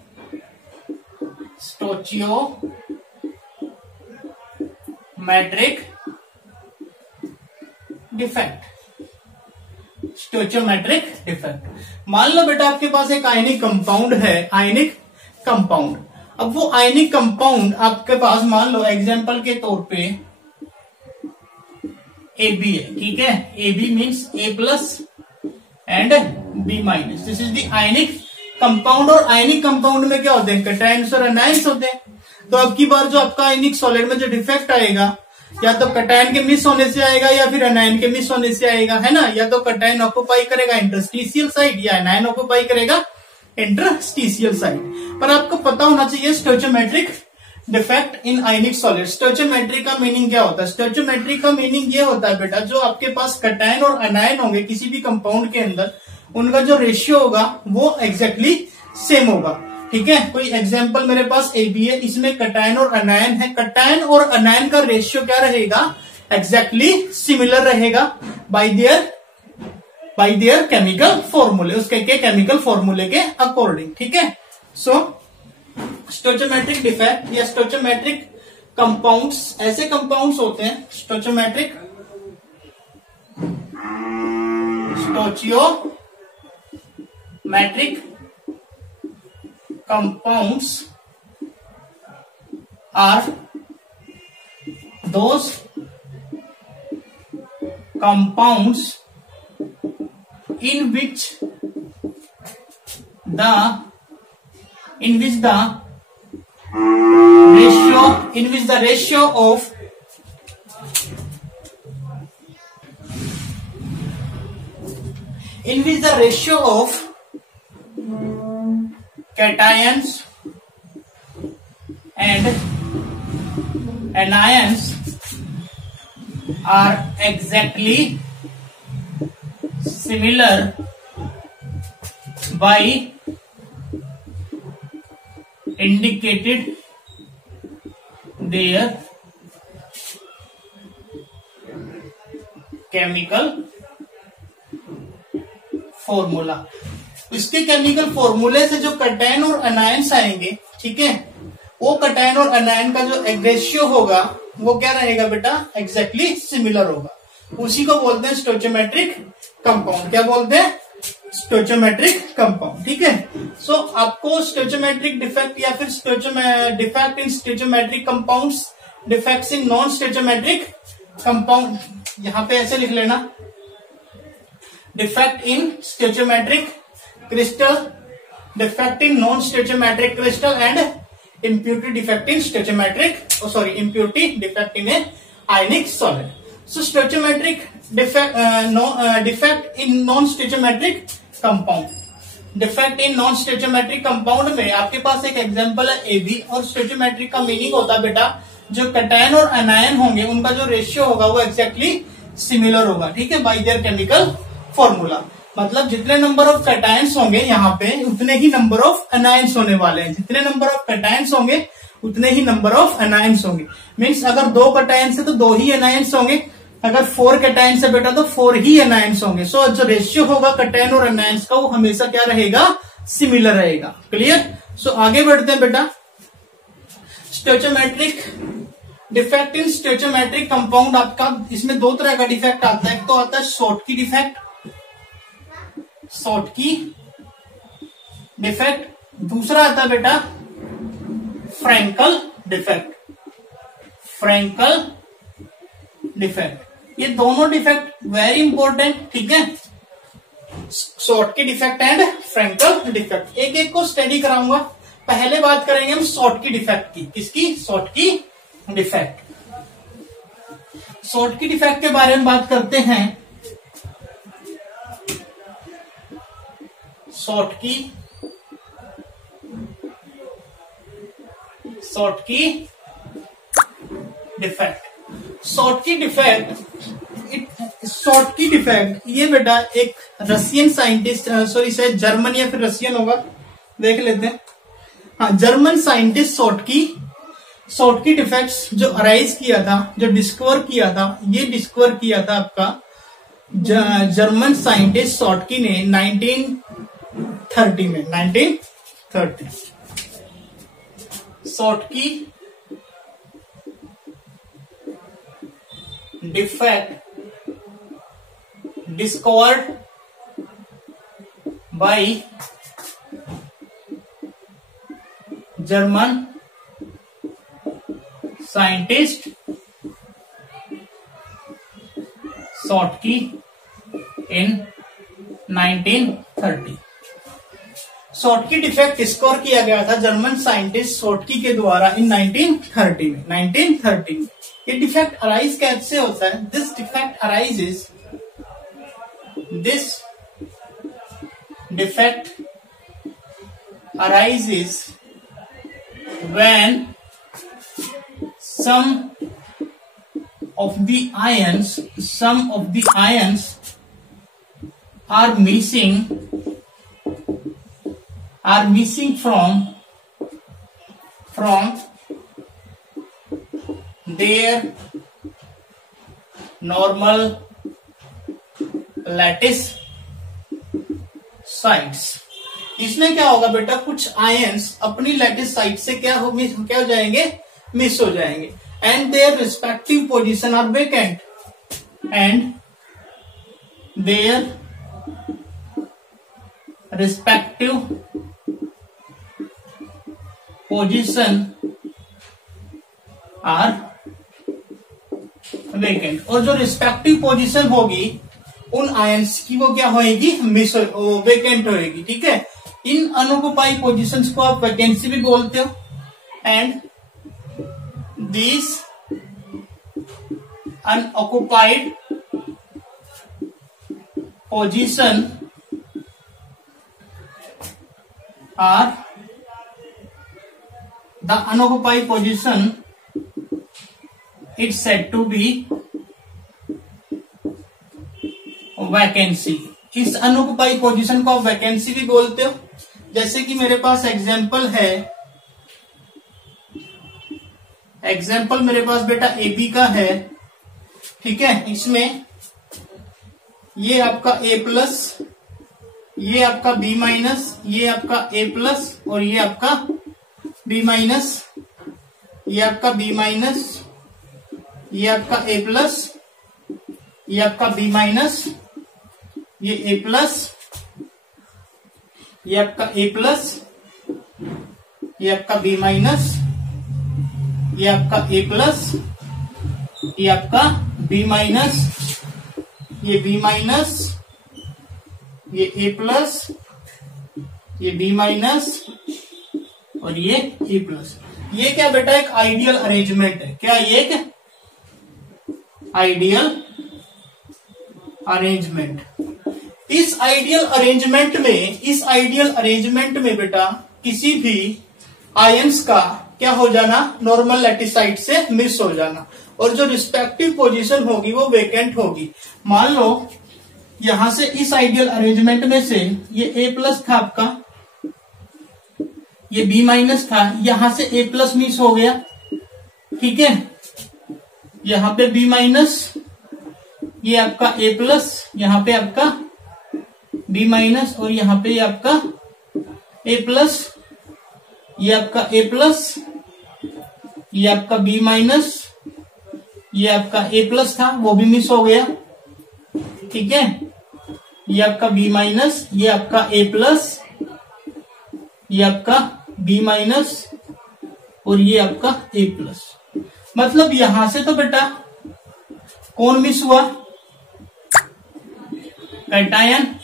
stoichiometric defect, stoichiometric defect. मान लो बेटा आपके पास एक आयनिक कंपाउंड है, आयनिक कंपाउंड। अब वो आयनिक कंपाउंड आपके पास मान लो एग्जांपल के तौर पे AB है, ठीक है। AB means A+ and B-। This is the ionic compound. और आयनिक कंपाउंड में क्या होते हैं, कैटायंस और एनायंस होते हैं। तो अब की बार जो आपका आयनिक सॉलिड में जो डिफेक्ट आएगा, या तो कैटायन के मिस होने से आएगा या फिर एनायन के मिस होने से आएगा, है ना। या तो कैटायन ऑक्युपाई करेगा इंटरस्टिशियल साइड या एनायन ऑक्युपाई करेगा इंटरस्टिशियल साइड। पर आपको पता होना चाहिए स्टोचियोमेट्रिक डिफेक्ट इन आयनिक सॉलिड। स्टोचियोमेट्री का मीनिंग क्या होता है, स्टोचियोमेट्री का मीनिंग ये होता है बेटा, जो आपके पास कैटायन और एनायन होंगे किसी भी कंपाउंड के अंदर, उनका जो रेशियो होगा वो एग्जैक्टली सेम होगा। ठीक है, कोई एग्जाम्पल मेरे पास ए बी है, इसमें कटायन और अनायन है। कटायन और अनायन का रेशियो क्या रहेगा, एग्जैक्टली सिमिलर रहेगा बाय देयर केमिकल फॉर्मूले, उसके केमिकल फॉर्मूले के अकॉर्डिंग। ठीक है, सो स्टोइचोमेट्रिक डिफेक्ट या स्टोइचोमेट्रिक कंपाउंड्स ऐसे कंपाउंड्स होते हैं, स्टोइचोमेट्रिक compounds are those compounds in which the ratio of cations and anions are exactly similar by indicated their chemical formula. इसके केमिकल फॉर्मूले से जो कटायन और अनायंस आएंगे, ठीक है, वो कटायन और अनायन का जो रेशियो होगा वो क्या रहेगा बेटा, एग्जैक्टली सिमिलर होगा। उसी को बोलते हैं स्टोइचोमेट्रिक कंपाउंड। क्या बोलते हैं, स्टोइचोमेट्रिक कंपाउंड। ठीक है, सो आपको स्टोइचोमेट्रिक डिफेक्ट या फिर defect in stoichiometric compounds, defects in non stoichiometric compound, यहां पे ऐसे लिख लेना, defect in stoichiometric crystal, defect in non-stoichiometric crystal, and impurity defect in impurity defect in a ionic solid. So stoichiometric defect defect in non-stoichiometric compound. Defect in non stoichiometric compound में आपके पास एक example है AB, और स्टोइचोमेट्रिक का meaning होता है बेटा जो कटायन और अनायन होंगे उनका जो रेशियो होगा वो एग्जैक्टली सिमिलर होगा। ठीक है, बाय देयर केमिकल फॉर्मूला, मतलब जितने नंबर ऑफ कैटायंस होंगे यहाँ पे उतने ही नंबर ऑफ अनायंस होने वाले हैं, जितने नंबर ऑफ कैटायंस होंगे उतने ही नंबर ऑफ अनायंस होंगे। मींस अगर 2 कैटायंस है तो 2 ही अनायंस होंगे, अगर 4 कैटायंस है बेटा तो 4 ही अनायंस होंगे। सो जो रेशियो होगा कैटायन और अनायंस का वो हमेशा क्या रहेगा, सिमिलर रहेगा। क्लियर, सो आगे बढ़ते हैं बेटा। स्टोइचोमेट्रिक डिफेक्ट इन स्टोइचोमेट्रिक कंपाउंड, आपका इसमें 2 तरह का डिफेक्ट आता है। एक तो आता है शॉर्टकी डिफेक्ट, दूसरा आता है बेटा फ्रैंकल डिफेक्ट। ये दोनों डिफेक्ट वेरी इंपॉर्टेंट। ठीक है, Schottky defect and Frenkel defect, एक एक को स्टडी कराऊंगा। पहले बात करेंगे हम शॉर्टकी डिफेक्ट की। किसकी, शॉर्टकी डिफेक्ट। शॉर्टकी डिफेक्ट के बारे में बात करते हैं। शॉर्टकी डिफेक्ट ये बेटा एक रशियन साइंटिस्ट, सॉरी शायद जर्मन या फिर रशियन होगा, देख लेते हैं। हाँ, जर्मन साइंटिस्ट शॉर्टकी डिफेक्ट्स जो अराइज किया था, जो डिस्कवर किया था, ये डिस्कवर किया था आपका जर्मन साइंटिस्ट शॉर्टकी ने 1930 में। 1930 Schottky defect discovered by German scientist Schottky in 1930। Schottky defect discover किया गया था जर्मन साइंटिस्ट शॉर्टकी के द्वारा इन 1930 में। 1930 में ये डिफेक्ट अराइज कैसे होता है? This defect arises when some of the ions are missing from from their normal lattice sites। इसमें क्या होगा बेटा, कुछ आयंस अपनी लैटिस साइट से क्या हो जाएंगे, मिस हो जाएंगे। And their respective position are vacant, and their respective position are vacant. और जो रिस्पेक्टिव पोजीशन होगी उन आयंस की वो क्या होएगी, मिस वेकेंट होएगी। ठीक है, इन अनऑक्युपाइड पोजीशंस को आप वैकेंसी भी बोलते हो। And this unoccupied position are the unoccupied position it's said to be vacancy. इस अनऑक्युपाइड पोजीशन को आप वैकेंसी भी बोलते हो। जैसे कि मेरे पास एग्जाम्पल है, एग्जाम्पल मेरे पास बेटा AB का है। ठीक है, इसमें ये आपका A+, ये आपका B-, ये आपका A+, और ये आपका B-, ये आपका B-, ये आपका A+, ये आपका B-, ये A+, ये आपका A+, ये आपका B-, ये आपका A+, ये आपका B-, ये B-, ये A+, ये B-, और ये A+। ये क्या बेटा, एक आइडियल अरेंजमेंट है। क्या ये एक आइडियल अरेंजमेंट। इस आइडियल अरेंजमेंट में बेटा किसी भी आयंस का क्या हो जाना, नॉर्मल लैटिस साइट से मिस हो जाना, और जो रिस्पेक्टिव पोजीशन होगी वो वेकेंट होगी। मान लो यहां से इस आइडियल अरेंजमेंट में से ये A+ था आपका, ये B- था, यहां से A+ मिस हो गया। ठीक है, यहां पे B-, ये आपका A+, यहां पे आपका B-, और यहां पे आपका A+, ये आपका A+, ये आपका B-, ये आपका A+ था, वो भी मिस हो गया। ठीक है, ये आपका B-, ये आपका A+, ये आपका B-, और ये आपका A+। मतलब यहां से तो बेटा कौन मिस हुआ, कैटायन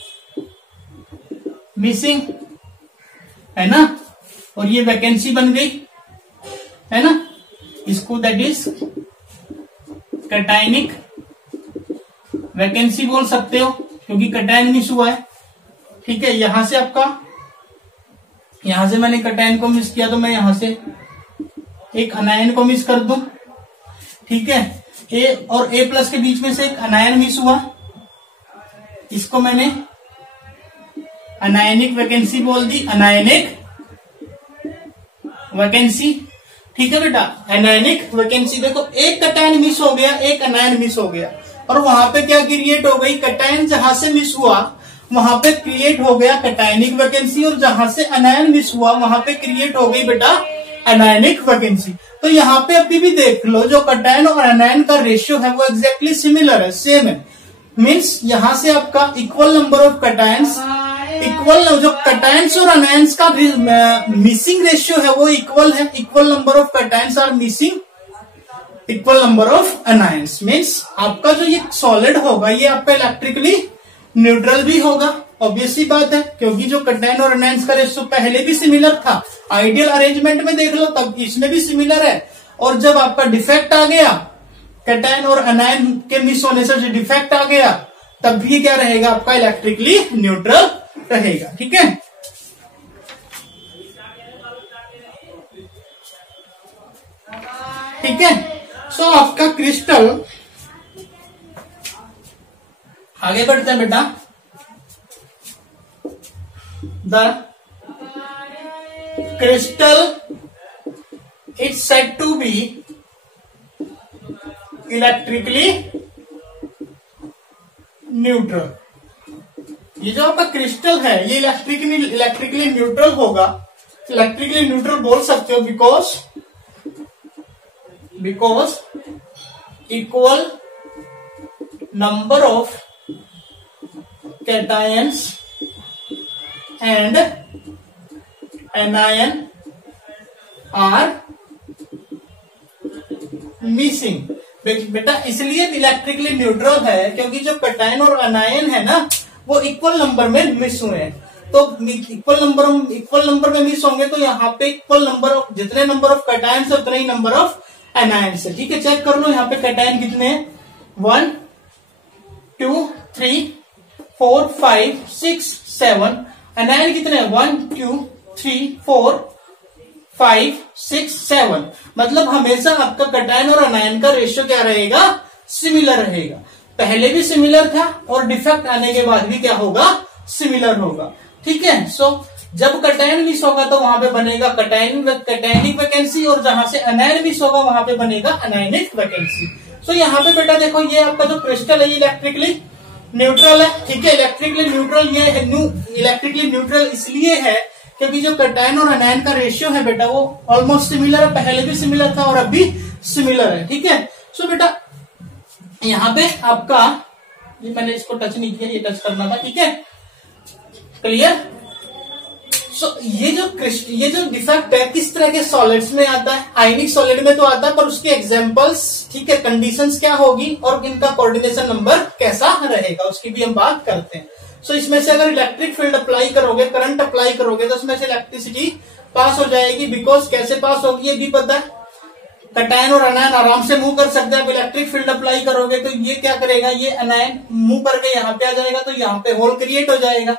मिसिंग है ना, और ये वैकेंसी बन गई है ना। इसको दैट इज कैटायनिक वैकेंसी बोल सकते हो, क्योंकि कैटायन मिस हुआ है। ठीक है, यहां से आपका, यहां से मैंने कैटायन को मिस किया तो मैं यहां से एक अनायन को मिस कर दूं। ठीक है, A और A+ के बीच में से एक अनायन मिस हुआ, इसको मैंने अनायनिक वैकेंसी बोल दी, अनायनिक वैकेंसी। ठीक है बेटा, अनायनिक वैकेंसी। देखो एक कैटायन मिस हो गया, एक अनायन मिस हो गया, और वहां पे क्या क्रिएट हो गई, कैटायन जहां से मिस हुआ वहां पे क्रिएट हो गया कैटायनिक वैकेंसी, और जहां से अनायन मिस हुआ वहां पे क्रिएट हो गई बेटा अनायनिक वैकेंसी। तो यहाँ पे अभी भी देख लो, जो कैटायन और अनायन का रेशियो है वो एग्जैक्टली सिमिलर है, सेम है। मीन्स यहां से आपका equal number of cations, equal जो कैटायंस और अनायंस का मिसिंग रेशियो है वो इक्वल है। Equal number of cations are missing, equal number of anions. Means आपका जो ये सॉलिड होगा ये आपका इलेक्ट्रिकली न्यूट्रल भी होगा, ऑब्वियस सी बात है, क्योंकि जो कैटायन और अनायंस का रेशियो पहले भी सिमिलर था। आइडियल अरेंजमेंट में देख लो तब इसमें भी सिमिलर है, और जब आपका डिफेक्ट आ गया, कैटायन और अनायन के मिस होने से जो डिफेक्ट आ गया, तब भी क्या रहेगा, आपका इलेक्ट्रिकली न्यूट्रल रहेगा। ठीक है, ठीक है। सो आपका क्रिस्टल, आगे बढ़ते हैं बेटा। The crystal it's said to be electrically neutral. ये जो आपका क्रिस्टल है ये इलेक्ट्रिकली न्यूट्रल होगा। इलेक्ट्रिकली न्यूट्रल बोल सकते हो because equal number of cations and anion are missing. बेटा इसलिए इलेक्ट्रिकली न्यूट्रल है क्योंकि जो कैटायन और अनायन है ना वो इक्वल नंबर में मिस हुए हैं। तो इक्वल नंबर में मिस होंगे तो यहाँ पे इक्वल नंबर ऑफ, जितने नंबर ऑफ कैटायन है उतने ही नंबर ऑफ एनायन है। ठीक है, चेक कर लो यहाँ पे कैटायन कितने हैं, 1 2 3 4 5 6 7। एनायन कितने हैं, 1 2 3 4 5 6 7। मतलब हमेशा आपका कैटायन और अनायन का रेशियो क्या रहेगा, सिमिलर रहेगा। पहले भी सिमिलर था और डिफेक्ट आने के बाद भी क्या होगा, सिमिलर होगा। ठीक है, सो जब कैटायन मिस होगा तो वहां पे बनेगा कैटायनिक वैकेंसी, और जहां से अनायन मिस होगा वहां पे बनेगा अनायनिक वैकेंसी। सो यहाँ पे बेटा देखो ये आपका जो क्रिस्टल है ये इलेक्ट्रिकली न्यूट्रल है। ठीक है, इलेक्ट्रिकली न्यूट्रल इसलिए है क्योंकि जो कैटायन और अनायन का रेशियो है बेटा वो ऑलमोस्ट सिमिलर है, पहले भी सिमिलर था और अब भी सिमिलर है। ठीक है, सो बेटा यहाँ पे आपका ये मैंने इसको टच नहीं किया, ये टच करना था। ठीक है, क्लियर। सो ये जो डिफेक्ट है किस तरह के सॉलिड्स में आता है, आयनिक सॉलिड में तो आता है, पर उसके एग्जांपल्स, ठीक है, कंडीशंस क्या होगी और इनका कोऑर्डिनेशन नंबर कैसा रहेगा उसकी भी हम बात करते हैं। सो इसमें से अगर इलेक्ट्रिक फील्ड अप्लाई करोगे, करंट अप्लाई करोगे तो उसमें से इलेक्ट्रिसिटी पास हो जाएगी। बिकॉज कैसे पास होगी ये भी पता है, कैटायन और अनायन आराम से मूव कर सकते हैं। आप इलेक्ट्रिक फील्ड अप्लाई करोगे तो ये क्या करेगा, ये अनायन मूव करके यहाँ पे आ जाएगा तो यहाँ पे होल क्रिएट हो जाएगा।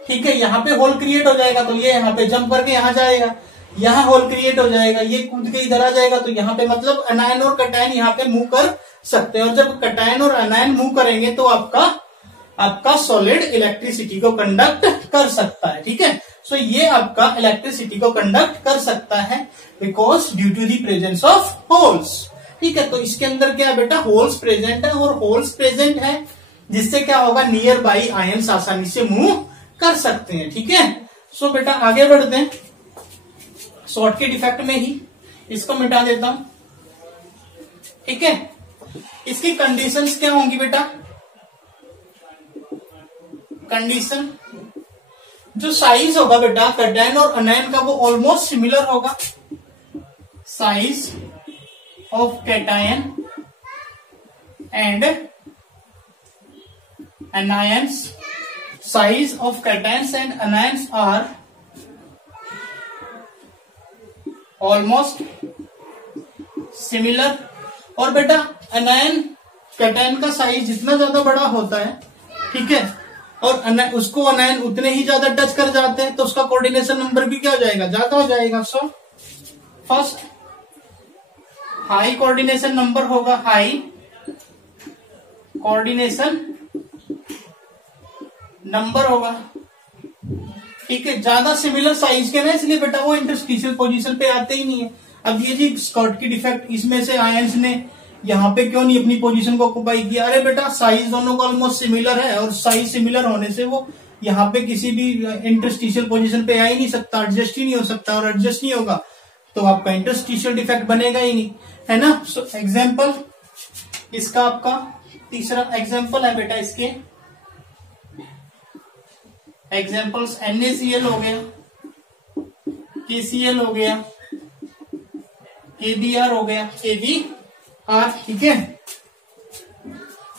ठीक है, यहाँ पे होल क्रिएट हो जाएगा तो ये यहाँ पे जंप करके यहाँ जाएगा, यहाँ होल क्रिएट हो जाएगा, ये कूद के इधर आ जाएगा तो यहाँ पे मतलब अनायन और कैटायन यहाँ पे मूव कर सकते हैं। और जब कैटायन और अनायन मूव करेंगे तो आपका सॉलिड इलेक्ट्रिसिटी को कंडक्ट कर सकता है। ठीक है, सो ये आपका इलेक्ट्रिसिटी को कंडक्ट कर सकता है because due to the presence of holes. ठीक है, तो इसके अंदर क्या है बेटा, होल्स प्रेजेंट है, और होल्स प्रेजेंट है जिससे क्या होगा, नियर बाई आयंस आसानी से मूव कर सकते हैं। ठीक है, सो बेटा आगे बढ़ते हैं। शॉर्ट के डिफेक्ट में ही इसको मिटा देता हूं। ठीक है, इसकी कंडीशंस क्या होंगी बेटा, कंडीशन जो साइज होगा बेटा कैटायन और अनायन का वो ऑलमोस्ट सिमिलर होगा। Size of cation and anions, size of cations and anions are almost similar। और बेटा अनायन कैटायन का साइज जितना ज्यादा बड़ा होता है, ठीक है, और उसको अनायन उतने ही ज्यादा टच कर जाते हैं तो उसका कोऑर्डिनेशन नंबर भी क्या हो जाएगा, ज्यादा हो जाएगा। So first high coordination number होगा, हाई कोऑर्डिनेशन नंबर होगा। ठीक है, ज्यादा सिमिलर साइज के ना, इसलिए बेटा वो इंटरस्टिशियल पोजीशन पे आते ही नहीं है। अब ये जी स्कॉट की डिफेक्ट, इसमें से आयंस ने यहाँ पे क्यों नहीं अपनी पोजीशन को ऑक्युपाई किया, अरे बेटा साइज दोनों का ऑलमोस्ट सिमिलर है और साइज सिमिलर होने से वो यहाँ पे किसी भी इंटरस्टिशियल पोजीशन पे आ ही नहीं सकता, एडजस्ट ही नहीं हो सकता, और एडजस्ट नहीं होगा तो आपका इंटरस्टिशियल डिफेक्ट बनेगा ही नहीं, है ना। सो एग्जाम्पल इसका आपका तीसरा एग्जाम्पल है बेटा, इसके एग्जाम्पल्स NaCl हो गया, KCl हो गया, KBr हो गया, KBr, ठीक है,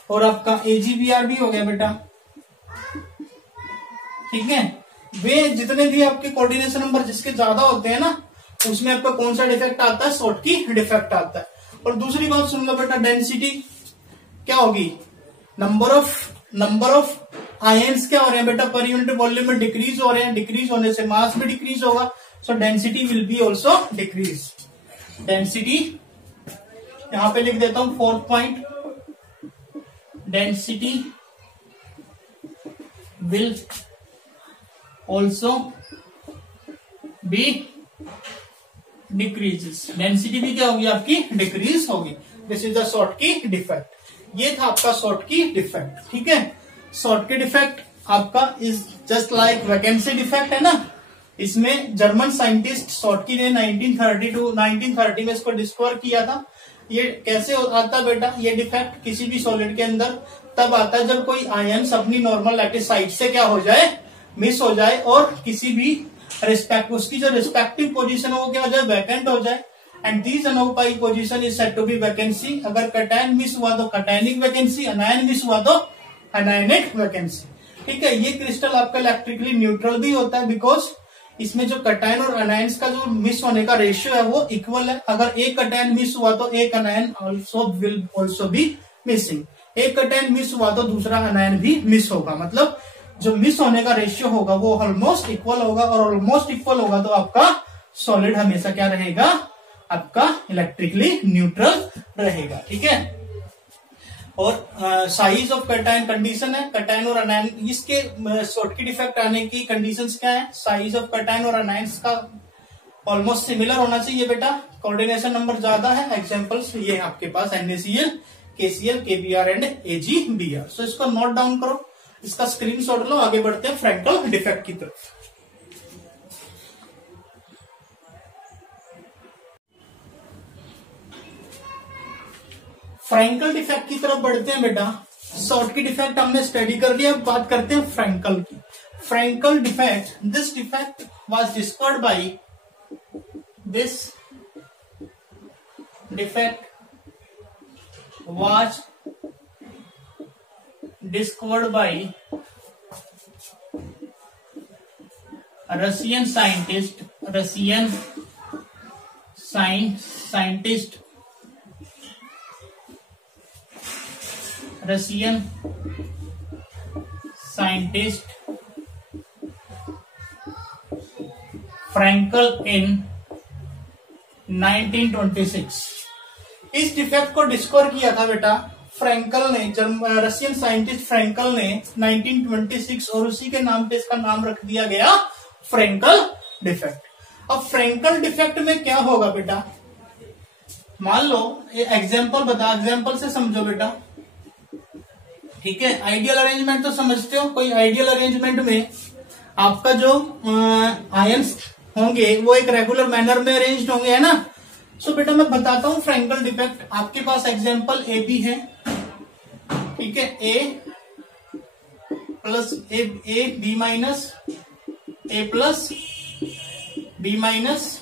और आपका AgBr भी हो गया बेटा। ठीक है, वे जितने भी आपके कोऑर्डिनेशन नंबर जिसके ज्यादा होते हैं ना, उसमें आपका कौन सा डिफेक्ट आता है, शॉर्ट की डिफेक्ट आता है। और दूसरी बात सुन लो बेटा, डेंसिटी क्या होगी, नंबर ऑफ आयंस क्या हो रहे हैं बेटा, पर यूनिट वॉल्यूम में डिक्रीज हो रहे हैं, डिक्रीज होने से मास भी डिक्रीज होगा, सो density will be also decrease. Density यहां पे लिख देता हूं, 4th point, density will also be decreases, density भी क्या होगी आपकी डिक्रीज होगी। दिस इज द शॉर्ट की डिफेक्ट। ये था आपका शॉर्ट की डिफेक्ट, ठीक है। शॉर्ट की डिफेक्ट आपका is just like vacancy defect है ना। इसमें जर्मन साइंटिस्ट शॉर्टकी ने 1930 में इसको डिस्कवर किया था। ये कैसे आता बेटा, ये डिफेक्ट किसी भी सॉलिड के अंदर तब आता है जब कोई आयन्स अपनी नॉर्मल लैटिस साइड से क्या हो जाए, मिस हो जाए, और किसी भी उसकी जो रिस्पेक्टिव पोजीशन है वो क्या हो जाए, वैकेंट हो जाए। And this unoccupied position is said to be vacancy. अगर कैटायन मिस हुआ तो कैटायनिक वैकेंसी, अनायन मिस हुआ तो अनायनिक वैकेंसी, ठीक है। ये क्रिस्टल आपका इलेक्ट्रिकली न्यूट्रल भी होता है, बिकॉज इसमें जो कैटायन और अनायंस का जो मिस होने का रेशियो है वो इक्वल है। अगर एक कैटायन मिस हुआ तो एक अनायन विल ऑल्सो बी मिसिंग। एक कैटायन मिस हुआ तो दूसरा अनायन भी मिस होगा, मतलब जो मिस होने का रेशियो होगा वो ऑलमोस्ट इक्वल होगा, और ऑलमोस्ट इक्वल होगा तो आपका सॉलिड हमेशा क्या रहेगा, आपका इलेक्ट्रिकली न्यूट्रल रहेगा, ठीक है। और साइज ऑफ कैटायन कंडीशन है, कैटायन और अनायन, इसके शॉर्टकी डिफेक्ट आने की कंडीशंस क्या है, साइज ऑफ कैटायन और अनायंस का ऑलमोस्ट सिमिलर होना चाहिए बेटा, कोऑर्डिनेशन नंबर ज्यादा है। एग्जांपल्स ये है आपके पास NaCl, KCl, KBr and AgBr। सो इसको नोट डाउन करो, इसका स्क्रीनशॉट लो। आगे बढ़ते हैं फ्रैंकल डिफेक्ट की तरफ। फ्रैंकल डिफेक्ट की तरफ बढ़ते हैं बेटा। शॉर्टकी डिफेक्ट हमने स्टडी कर लिया, अब बात करते हैं फ्रैंकल की। Frenkel defect, this defect was discovered by Russian scientist Frenkel in 1926। इस डिफेक्ट को डिस्कवर किया था बेटा फ्रैंकल ने, रशियन साइंटिस्ट फ्रैंकल ने 1926, और उसी के नाम पे इसका नाम रख दिया गया फ्रैंकल डिफेक्ट। अब फ्रैंकल डिफेक्ट में क्या होगा बेटा, मान लो ये एग्जाम्पल से समझो बेटा, ठीक है। आइडियल अरेंजमेंट तो समझते हो, कोई आइडियल अरेंजमेंट में आपका जो आयंस होंगे वो एक रेगुलर मैनर में अरेंज्ड होंगे, है ना। सो बेटा मैं बताता हूं फ्रैंकल डिफेक्ट। आपके पास एग्जांपल ए बी है, ठीक है, A plus A B minus A plus B minus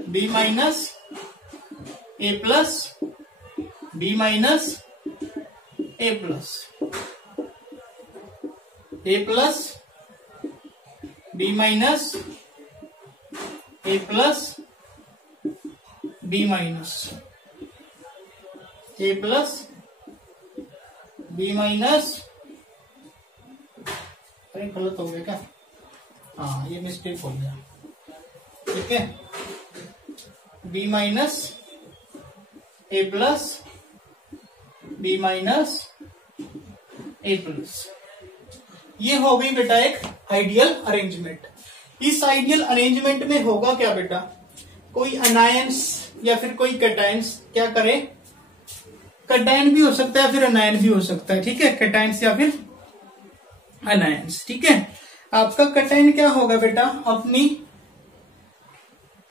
B minus A plus B minus A plus B minus A plus B minus A plus B minus, अरे गलत हो गया क्या, हाँ ये मिस्टेक हो गया, ठीक है, B minus A plus B minus A plus. ये हो गई बेटा एक आइडियल अरेंजमेंट। इस आइडियल अरेंजमेंट में होगा क्या बेटा, कोई अनायंस या फिर कोई कैटायंस क्या करे, कैटायन भी हो सकता है फिर अनायन भी हो सकता है, ठीक है, कैटायंस या फिर अनायंस, ठीक है। आपका कैटायन क्या होगा बेटा, अपनी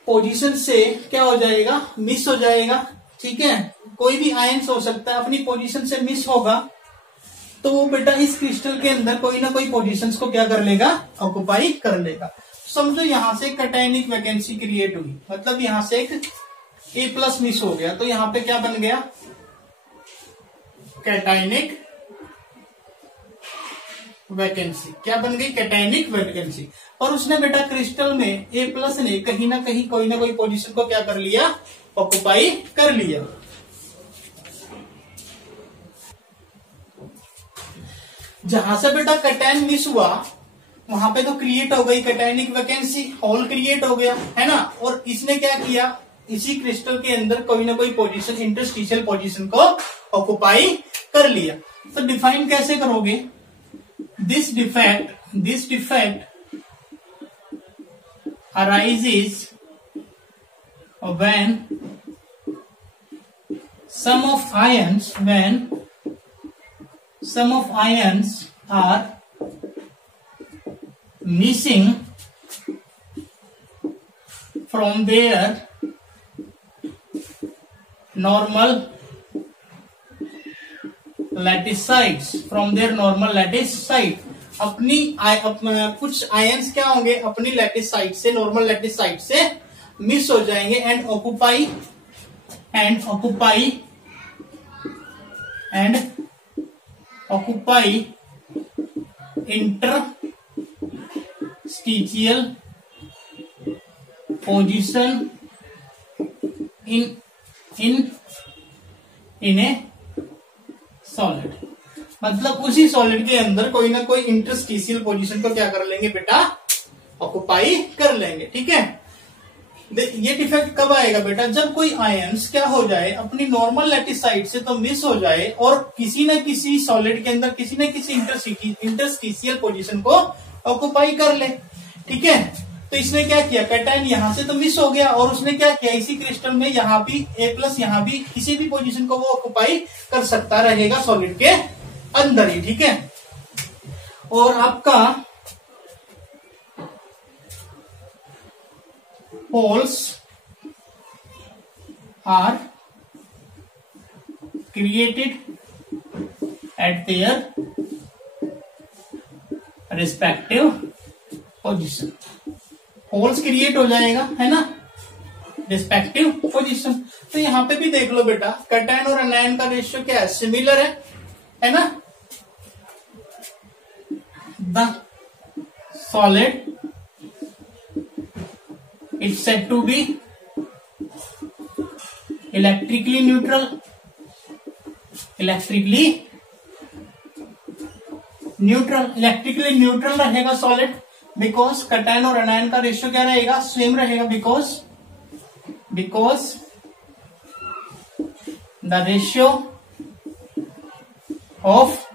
पोजीशन से क्या हो जाएगा, मिस हो जाएगा, ठीक है। कोई भी आयंस हो सकता है, अपनी पोजीशन से मिस होगा तो वो बेटा इस क्रिस्टल के अंदर कोई ना कोई पोजीशंस को क्या कर लेगा, ऑक्युपाई कर लेगा। समझो यहां से कैटायनिक वैकेंसी क्रिएट हुई, मतलब यहां से एक ए प्लस मिस हो गया, तो यहां पे क्या बन गया, कैटायनिक वैकेंसी। क्या बन गई, कैटायनिक वैकेंसी। और उसने बेटा क्रिस्टल में ए प्लस ने कहीं ना कहीं कोई ना कोई पोजीशन को क्या कर लिया, ऑक्युपाई कर लिया। जहां से बेटा कैटायन मिस हुआ वहां पे तो क्रिएट हो गई कैटायनिक वैकेंसी, होल क्रिएट हो गया, है ना। और इसने क्या किया, इसी क्रिस्टल के अंदर कोई ना कोई पोजीशन, इंटरस्टिशियल पोजीशन को ऑक्युपाई कर लिया। तो डिफाइन कैसे करोगे, this defect arises when some of ions are missing from their normal lattice sites, कुछ आयंस क्या होंगे, अपनी लैटिस साइट से, नॉर्मल लैटिस साइट से मिस हो जाएंगे and occupy interstitial position in A solid. मतलब उसी सॉलिड के अंदर कोई ना कोई इंटरस्टिशियल पोजीशन को क्या कर लेंगे बेटा, ऑक्युपाई कर लेंगे। ठीक है, ये डिफेक्ट कब आएगा बेटा, जब कोई आयंस क्या हो जाए, अपनी नॉर्मल लैटिस साइट से तो मिस हो जाए और किसी न किसी सॉलिड के अंदर किसी न किसी इंटरस्टिशियल पोजीशन को ऑक्युपाई कर ले। ठीक है, तो इसने क्या किया, कैटायन यहां से तो मिस हो गया और उसने क्या किया, इसी क्रिस्टल में यहाँ भी A+ यहाँ भी किसी भी पोजीशन को वो ऑक्युपाई कर सकता रहेगा सॉलिड के अंदर ही। ठीक है, और आपका holes are created at their respective position. Holes create हो जाएगा, है ना, रिस्पेक्टिव पोजीशन। तो यहां पे भी देख लो बेटा, कैटायन और एनायन का रेशियो क्या है, सिमिलर है ना। The solid is said to be electrically neutral रहेगा सॉलिड, बिकॉज कैटायन और एनायन का रेशियो क्या रहेगा, सेम रहेगा, because the ratio of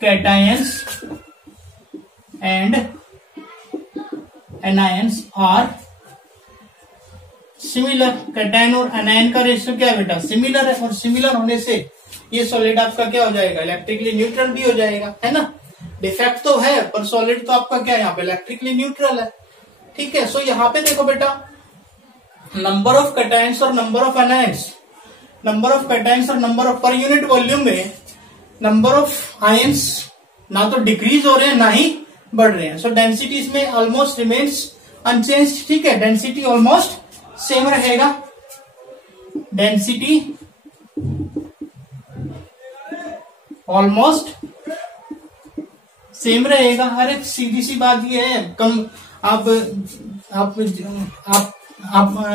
cations and anions are similar. Cation और एनायन का रेशियो क्या है बेटा, सिमिलर है, और सिमिलर होने से ये सॉलिड आपका क्या हो जाएगा, इलेक्ट्रिकली न्यूट्रल भी हो जाएगा, है ना। डिफेक्ट तो है पर सॉलिड तो आपका क्या है, यहाँ पे इलेक्ट्रिकली न्यूट्रल है। ठीक है, सो यहाँ पे देखो बेटा, नंबर ऑफ कैटायंस और number of anions, number of पर यूनिट वॉल्यूम में नंबर ऑफ आयंस ना तो डिक्रीज हो रहे हैं ना ही बढ़ रहे हैं। सो डेंसिटी इसमें ऑलमोस्ट रिमेन्स अनचेंज्ड। ठीक है, डेंसिटी ऑलमोस्ट सेम रहेगा, डेंसिटी ऑलमोस्ट सेम रहेगा। अरे सीधी सी बात ये है, कम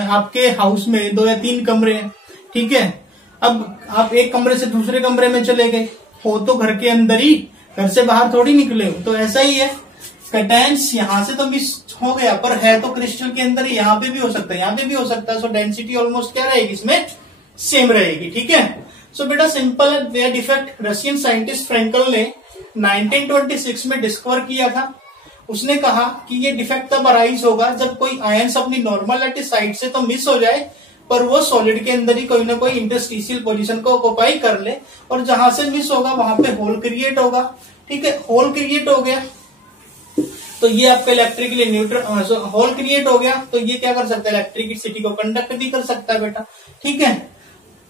आपके हाउस में 2 या 3 कमरे हैं। ठीक है, अब आप एक कमरे से दूसरे कमरे में चले गए हो तो घर के अंदर ही, घर से बाहर थोड़ी निकले हो। तो ऐसा ही है, कैटायंस यहां से तो मिस हो गया पर है तो क्रिस्टल के अंदर ही, यहाँ पे भी हो सकता है, यहाँ पे भी हो सकता है। सो डेंसिटी ऑलमोस्ट क्या रहेगी, इसमें सेम रहेगी। ठीक है, सो बेटा सिंपल है। डिफेक्ट रशियन साइंटिस्ट फ्रेंकल ने 1926 में डिस्कवर किया था। उसने कहा कि ये डिफेक्ट तब अराइज होगा जब कोई आयंस अपनी नॉर्मल लैटिस साइट से तो मिस हो जाए पर वो सॉलिड के अंदर ही कोई ना कोई इंटरस्टिशियल पोजीशन को ऑक्युपाई कर ले, और जहां से मिस होगा वहां पे होल क्रिएट होगा। ठीक है, होल क्रिएट हो गया तो ये आपका इलेक्ट्रिकली न्यूट्रल, होल क्रिएट हो गया तो ये क्या कर सकता है, इलेक्ट्रिसिटी को कंडक्ट भी कर सकता है बेटा। ठीक है,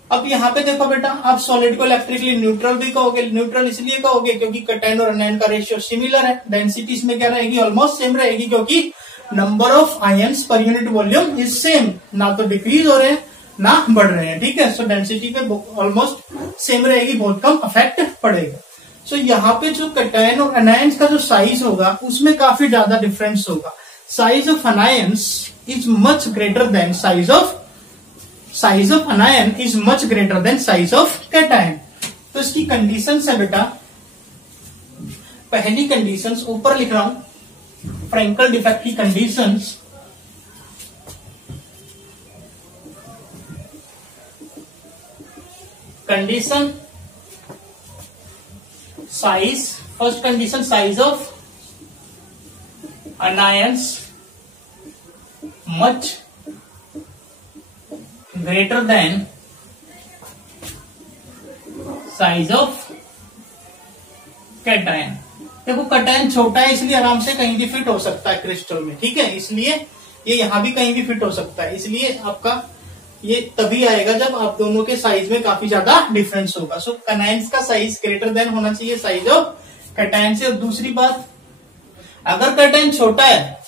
अब यहाँ पे देखो बेटा, आप सॉलिड को इलेक्ट्रिकली न्यूट्रल भी कहोगे, न्यूट्रल इसलिए कहोगे क्योंकि कैटायन और एनायन का रेशियो सिमिलर है, डेंसिटी इसमें क्या रहेगी, ऑलमोस्ट सेम रहेगी, क्योंकि नंबर ऑफ आयंस पर यूनिट वॉल्यूम इज सेम, ना तो डिक्रीज हो रहे हैं ना बढ़ रहे हैं। ठीक है, सो डेंसिटी पे ऑलमोस्ट सेम रहेगी, बहुत कम इफेक्ट पड़ेगा। सो यहाँ पे जो कैटायन और एनायंस का जो साइज होगा उसमें काफी ज्यादा डिफरेंस होगा। Size of anions is much greater than size of anion is much greater than size of cation. तो इसकी कंडीशंस है बेटा, पहली कंडीशंस ऊपर लिख रहा हूं, फ्रेंकल डिफेक्ट की conditions. Condition size, first condition size of anions much greater than size of cation. देखो कैटायन छोटा है इसलिए आराम से कहीं भी फिट हो सकता है क्रिस्टल में, ठीक है, इसलिए ये यहां भी कहीं भी फिट हो सकता है। इसलिए आपका ये तभी आएगा जब आप दोनों के साइज में काफी ज्यादा डिफरेंस होगा। सो कैनायंस का साइज ग्रेटर देन होना चाहिए साइज ऑफ कैटायन से। और दूसरी बात, अगर कैटायन छोटा है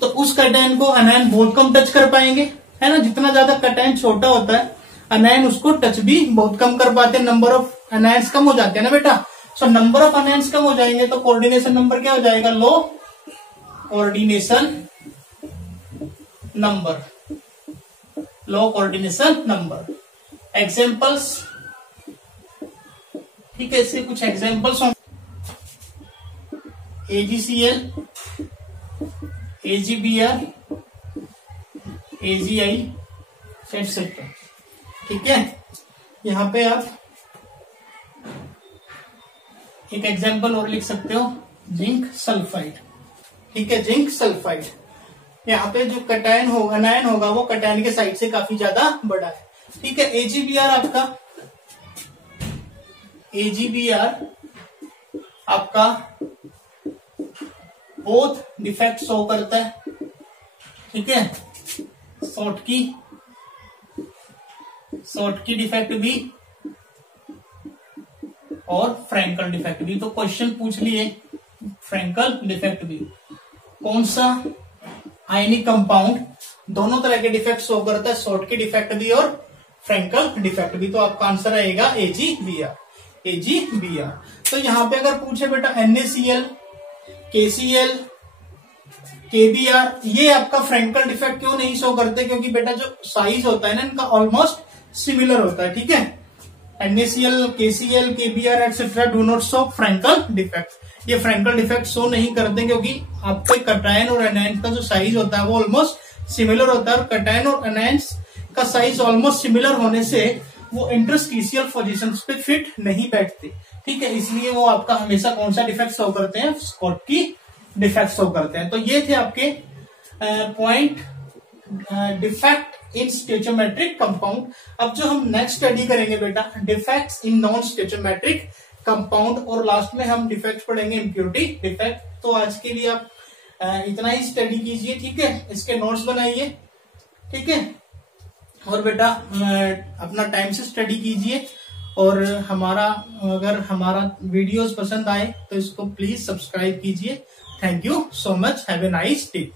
तो उस कैटायन को अनायन बहुत कम टच कर पाएंगे, है ना। जितना ज्यादा कैटायन छोटा होता है अनायन उसको टच भी बहुत कम कर पाते हैं, नंबर ऑफ अनायंस कम हो जाते हैं ना बेटा। सो नंबर ऑफ अनायंस कम हो जाएंगे तो कोऑर्डिनेशन नंबर क्या हो जाएगा, लो कोऑर्डिनेशन नंबर, लो कोऑर्डिनेशन नंबर। एग्जांपल्स, ठीक है, इससे कुछ एग्जांपल्स होंगे, AgCl, AgBr, AgI एटसेट्रा, ठीक है। यहां पे आप एक एग्जांपल और लिख सकते हो, जिंक सल्फाइड, ठीक है, जिंक सल्फाइड। यहाँ पे जो कैटायन होगा, अनायन होगा, वो कैटायन के साइड से काफी ज्यादा बड़ा है, ठीक है। AgBr आपका बोथ डिफेक्ट शो करता है, ठीक है, शॉर्ट की डिफेक्ट भी और फ्रैंकल डिफेक्ट भी। तो क्वेश्चन पूछ लिए फ्रैंकल डिफेक्ट भी, कौन सा आयनिक कंपाउंड दोनों तरह के डिफेक्ट शो करता है, शॉर्ट की डिफेक्ट भी और फ्रैंकल डिफेक्ट भी। तो आपका आंसर आएगा AgBr। तो यहां पे अगर पूछे बेटा NaCl, KCl, KBr, ये आपका फ्रैंकल डिफेक्ट क्यों नहीं शो करते, क्योंकि बेटा जो साइज होता है ना इनका ऑलमोस्ट सिमिलर होता है, ठीक है। NaCl, KCl, KBr etcetera do not show Frenkel defect. ये फ्रैंकल डिफेक्ट शो नहीं करते क्योंकि आपके कैटायन और एनायन का जो साइज होता है वो ऑलमोस्ट सिमिलर होता है। और कैटायन और एनायंस का साइज ऑलमोस्ट सिमिलर होने से वो इंटरस्टिशियल पोजीशंस पे फिट नहीं बैठते, ठीक है। इसलिए वो आपका हमेशा कौन सा डिफेक्ट शो करते हैं, स्कॉट की डिफेक्ट शो करते हैं। तो ये थे आपके पॉइंट डिफेक्ट इन स्टेचोमेट्रिक कंपाउंड। अब जो हम नेक्स्ट स्टडी करेंगे बेटा, डिफेक्ट्स इन नॉन स्टेचोमेट्रिक कंपाउंड, और लास्ट में हम डिफेक्ट पढ़ेंगे इम्प्योरिटी डिफेक्ट। तो आज के लिए आप इतना ही स्टडी कीजिए, ठीक है, इसके नोट्स बनाइए, ठीक है। और बेटा अपना टाइम से स्टडी कीजिए, और अगर हमारा वीडियोस पसंद आए तो इसको प्लीज सब्सक्राइब कीजिए। Thank you so much, have a nice day.